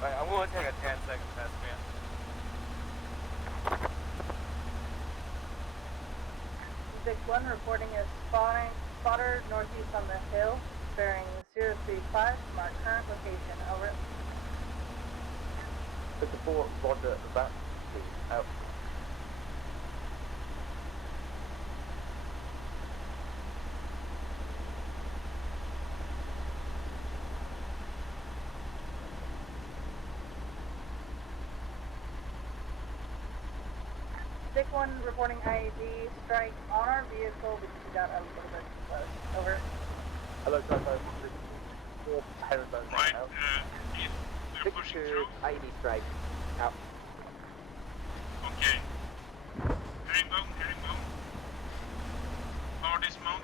Right, I'm going to take a 10-second test, man. Vic 1 reporting a spotter northeast on the hill, bearing 035 from our current location. Over. Victor 4, roger that. Please, out. Vic 1 reporting IED strike on our vehicle because we got a little bit close. Over. Hello, Tripod. 4, herringbone Right, out. if they're Victor pushing 2, through. IED strike. Out. Okay. Herringbone. Or dismount.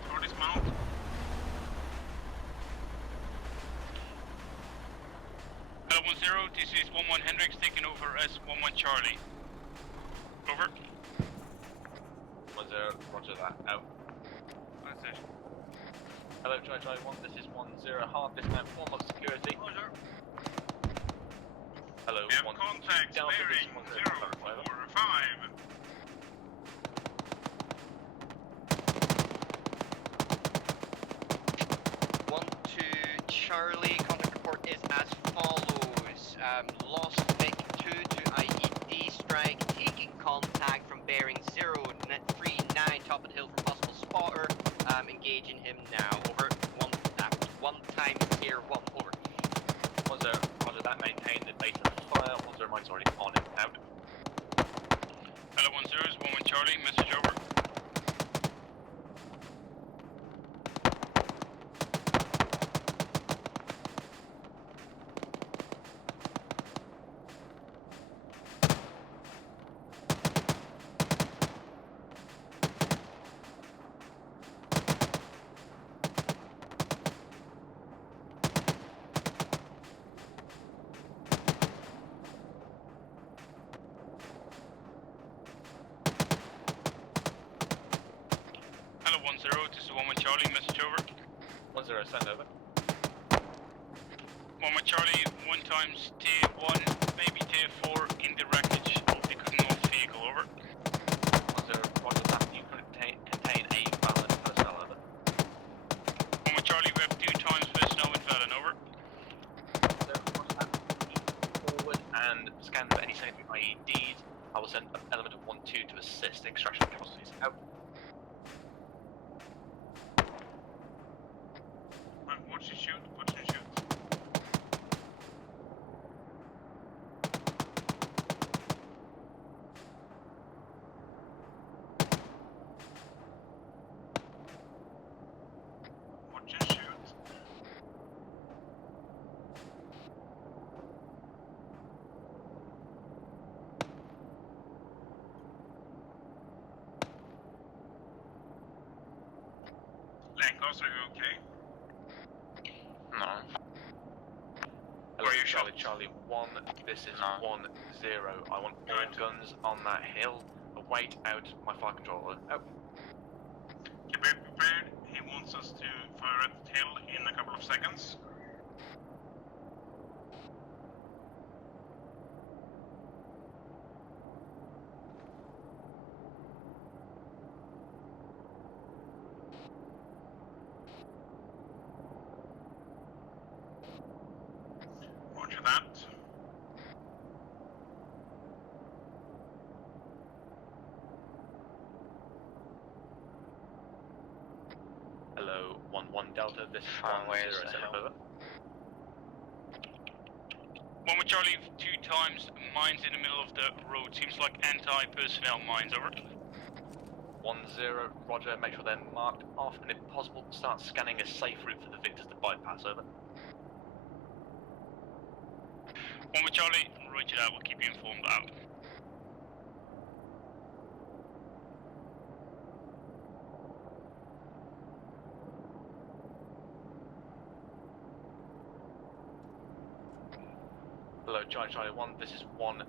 Hello 10, this is 11 Hendrix taking over as 11 Charlie. Over. 10, roger that, out. That's it. Hello, Charlie 1, this is 10, hard dismount, form of security. Roger. We Hello, have 1, contact Delta, bearing this is 10, over. 045. Charlie, contact report is as follows. Lost Vic 2 to IED strike, taking contact from bearing 039 top of the hill from possible spotter. Engaging him now. Over. One time here, 1, over. 10, roger that, maintain the base of the fire. 10, mine's already on it, out. Hello 10 is 11 Charlie, message over. Hello 10, this is 11 Charlie, message over. 10, send over. 11 Charlie, 1 times tier 1, maybe tier 4 in the wreckage of the Convoy vehicle, over. 10, roger that, you contain a valid personnel, over. 11 Charlie, we have 2 times personnel with Valen, over. 10, roger that, keep forward and scan for any secondary IEDs. I will send an element of 1-2 to assist extraction processes, out. Watch and shoot. Langos, are you okay? No. Hello, Charlie 1, this is 10. I want all guns on that hill. Await out my fire controller. Out. Be prepared. He wants us to fire at the hill in a couple of seconds. Roger that. Hello, 1-1 Delta, this is Convoy, 10, send over. 1 with Charlie, 2 times mines in the middle of the road. Seems like anti-personnel mines, over. 1-0, roger, make sure they're marked off, and if possible, start scanning a safe route for the victors to bypass, over. 1 with Charlie, Roger that, we'll keep you informed out. Hello, Charlie 1, this is 1-0.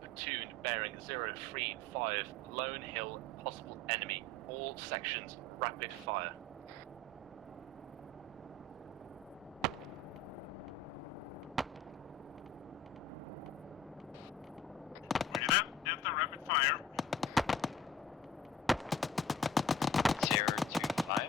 Platoon bearing 035, Lone Hill, possible enemy. All sections, rapid fire. Roger that, Delta, rapid fire. 025.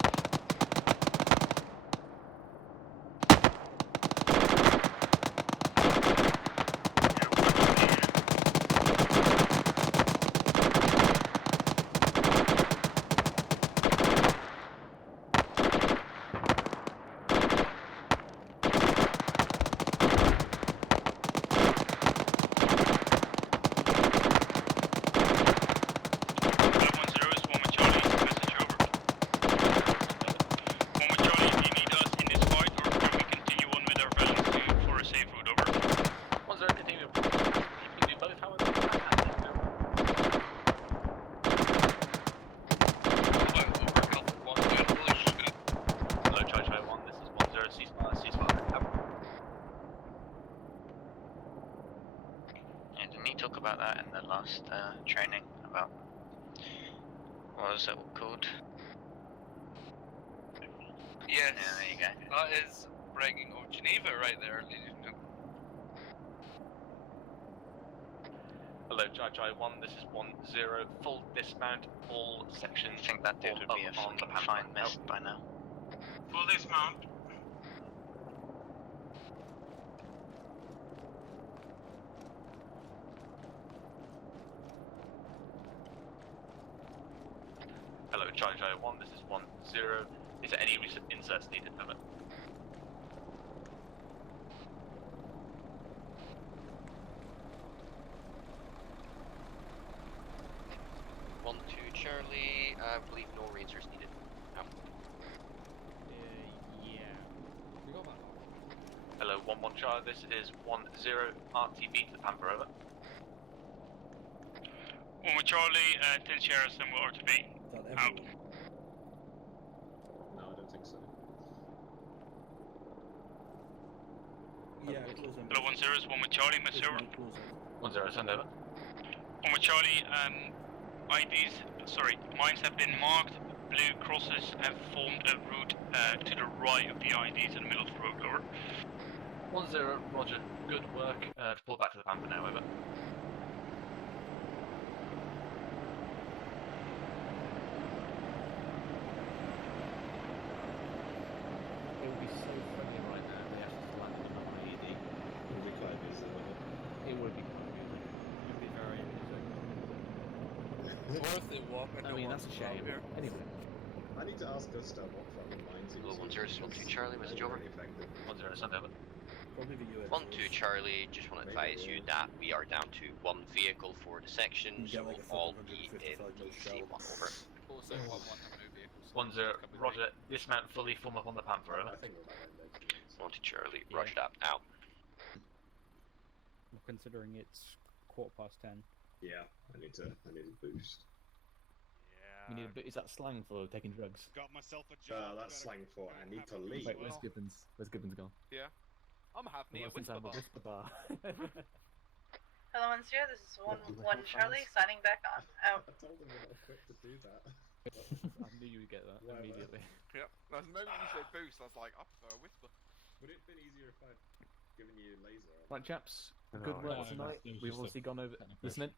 About that in the last training about what was it called? Yes. Yeah, there you go. That is bragging of Geneva right there, ladies and gentlemen. Hello, Charlie 1, this is 1-0. Full dismount, all sections. I think that dude would be a fine mist by now. Full dismount. Hello, Charlie 1, this is 1-0. Is there any recent inserts needed? Over. One, two, Charlie. I believe no rangers needed. No. Yeah. We got that. Hello, 1-1 Charlie, this is 1-0. RTB to the Panther, over. 1 Charlie, 10 shares and we'll RTB. Out. No, I don't think so. Yeah, close on. Hello, 1-0 is 1 Charlie, miss over. 1-0, send over. 1 Charlie, mines have been marked. Blue crosses have formed a route to the right of the IDs in the middle of the road, over. 1-0, Roger. Good work. To pull back to the Panther now, over. It would be so friendly right now if they actually just landed on an IED. It would be quite amusing, wouldn't it? It would be quite amusing. It would be very amusing. Or if they walk I mean, that's a shame. Anyway. I need to ask Gustav what fucking mines he was Hello, 1-0, 1-2 Charlie, message over. 1-0, send over. Probably the US. 1-2 Charlie, just want to advise you that we are down to one vehicle for the section, so we'll all be in the same one, over. Also, 1-1 have no vehicles. 1-0, Roger. Dismount fully, form up on the Panther, over. 1-2 Charlie, roger that, out. Considering it's 10:15. Yeah, I need a boost. You need a bit. Is that slang for taking drugs? Got myself a job. That's slang for I need to leave. Wait, where's Gibbons? Where's Gibbons gone? Yeah. I'm having a Whisper whisper bar. Hello, 1-0, this is 1-1 Charlie, signing back on. Out. I told him we're not equipped to do that. I knew you would get that immediately. Yep. The moment you said boost, I was like, I prefer a whisper. Would it have been easier if I'd given you laser? Right, chaps. Good work tonight. We've obviously gone over. Listening.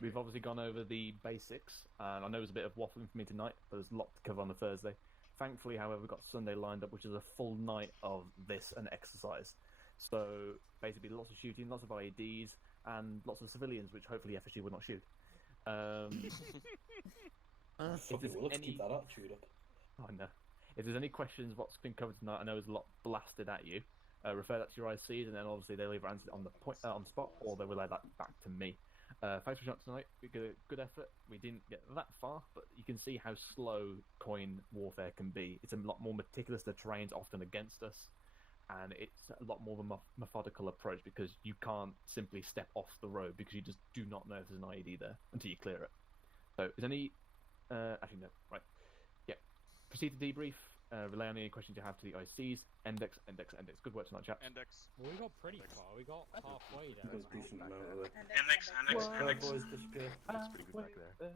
We've obviously gone over the basics, and I know it was a bit of waffling for me tonight, but there's a lot to cover on the Thursday. Thankfully, however, we've got Sunday lined up, which is a full night of this and exercise. So basically, lots of shooting, lots of IEDs, and lots of civilians, which hopefully FSG will not shoot. If there's Let's any... keep that attitude up. I know. If there's any questions, what's been covered tonight, I know there's a lot blasted at you. Refer that to your ICs, and then obviously they'll either answer it on the point, on the spot, or they'll relay that back to me. Thanks for showing up tonight. We did a good effort. We didn't get that far, but you can see how slow coin warfare can be. It's a lot more meticulous. The terrain's often against us. and it's a lot more of a methodical approach because you can't simply step off the road because you just do not know if there's an IED there until you clear it. So, is any... actually, no. Right. Yeah. Proceed to debrief. Relay on any questions you have to the ICs. Index. Good work tonight, chaps. Well, we got pretty far. We got halfway there. Got a decent amount of it. Index. Boys disappear. That's pretty good back there.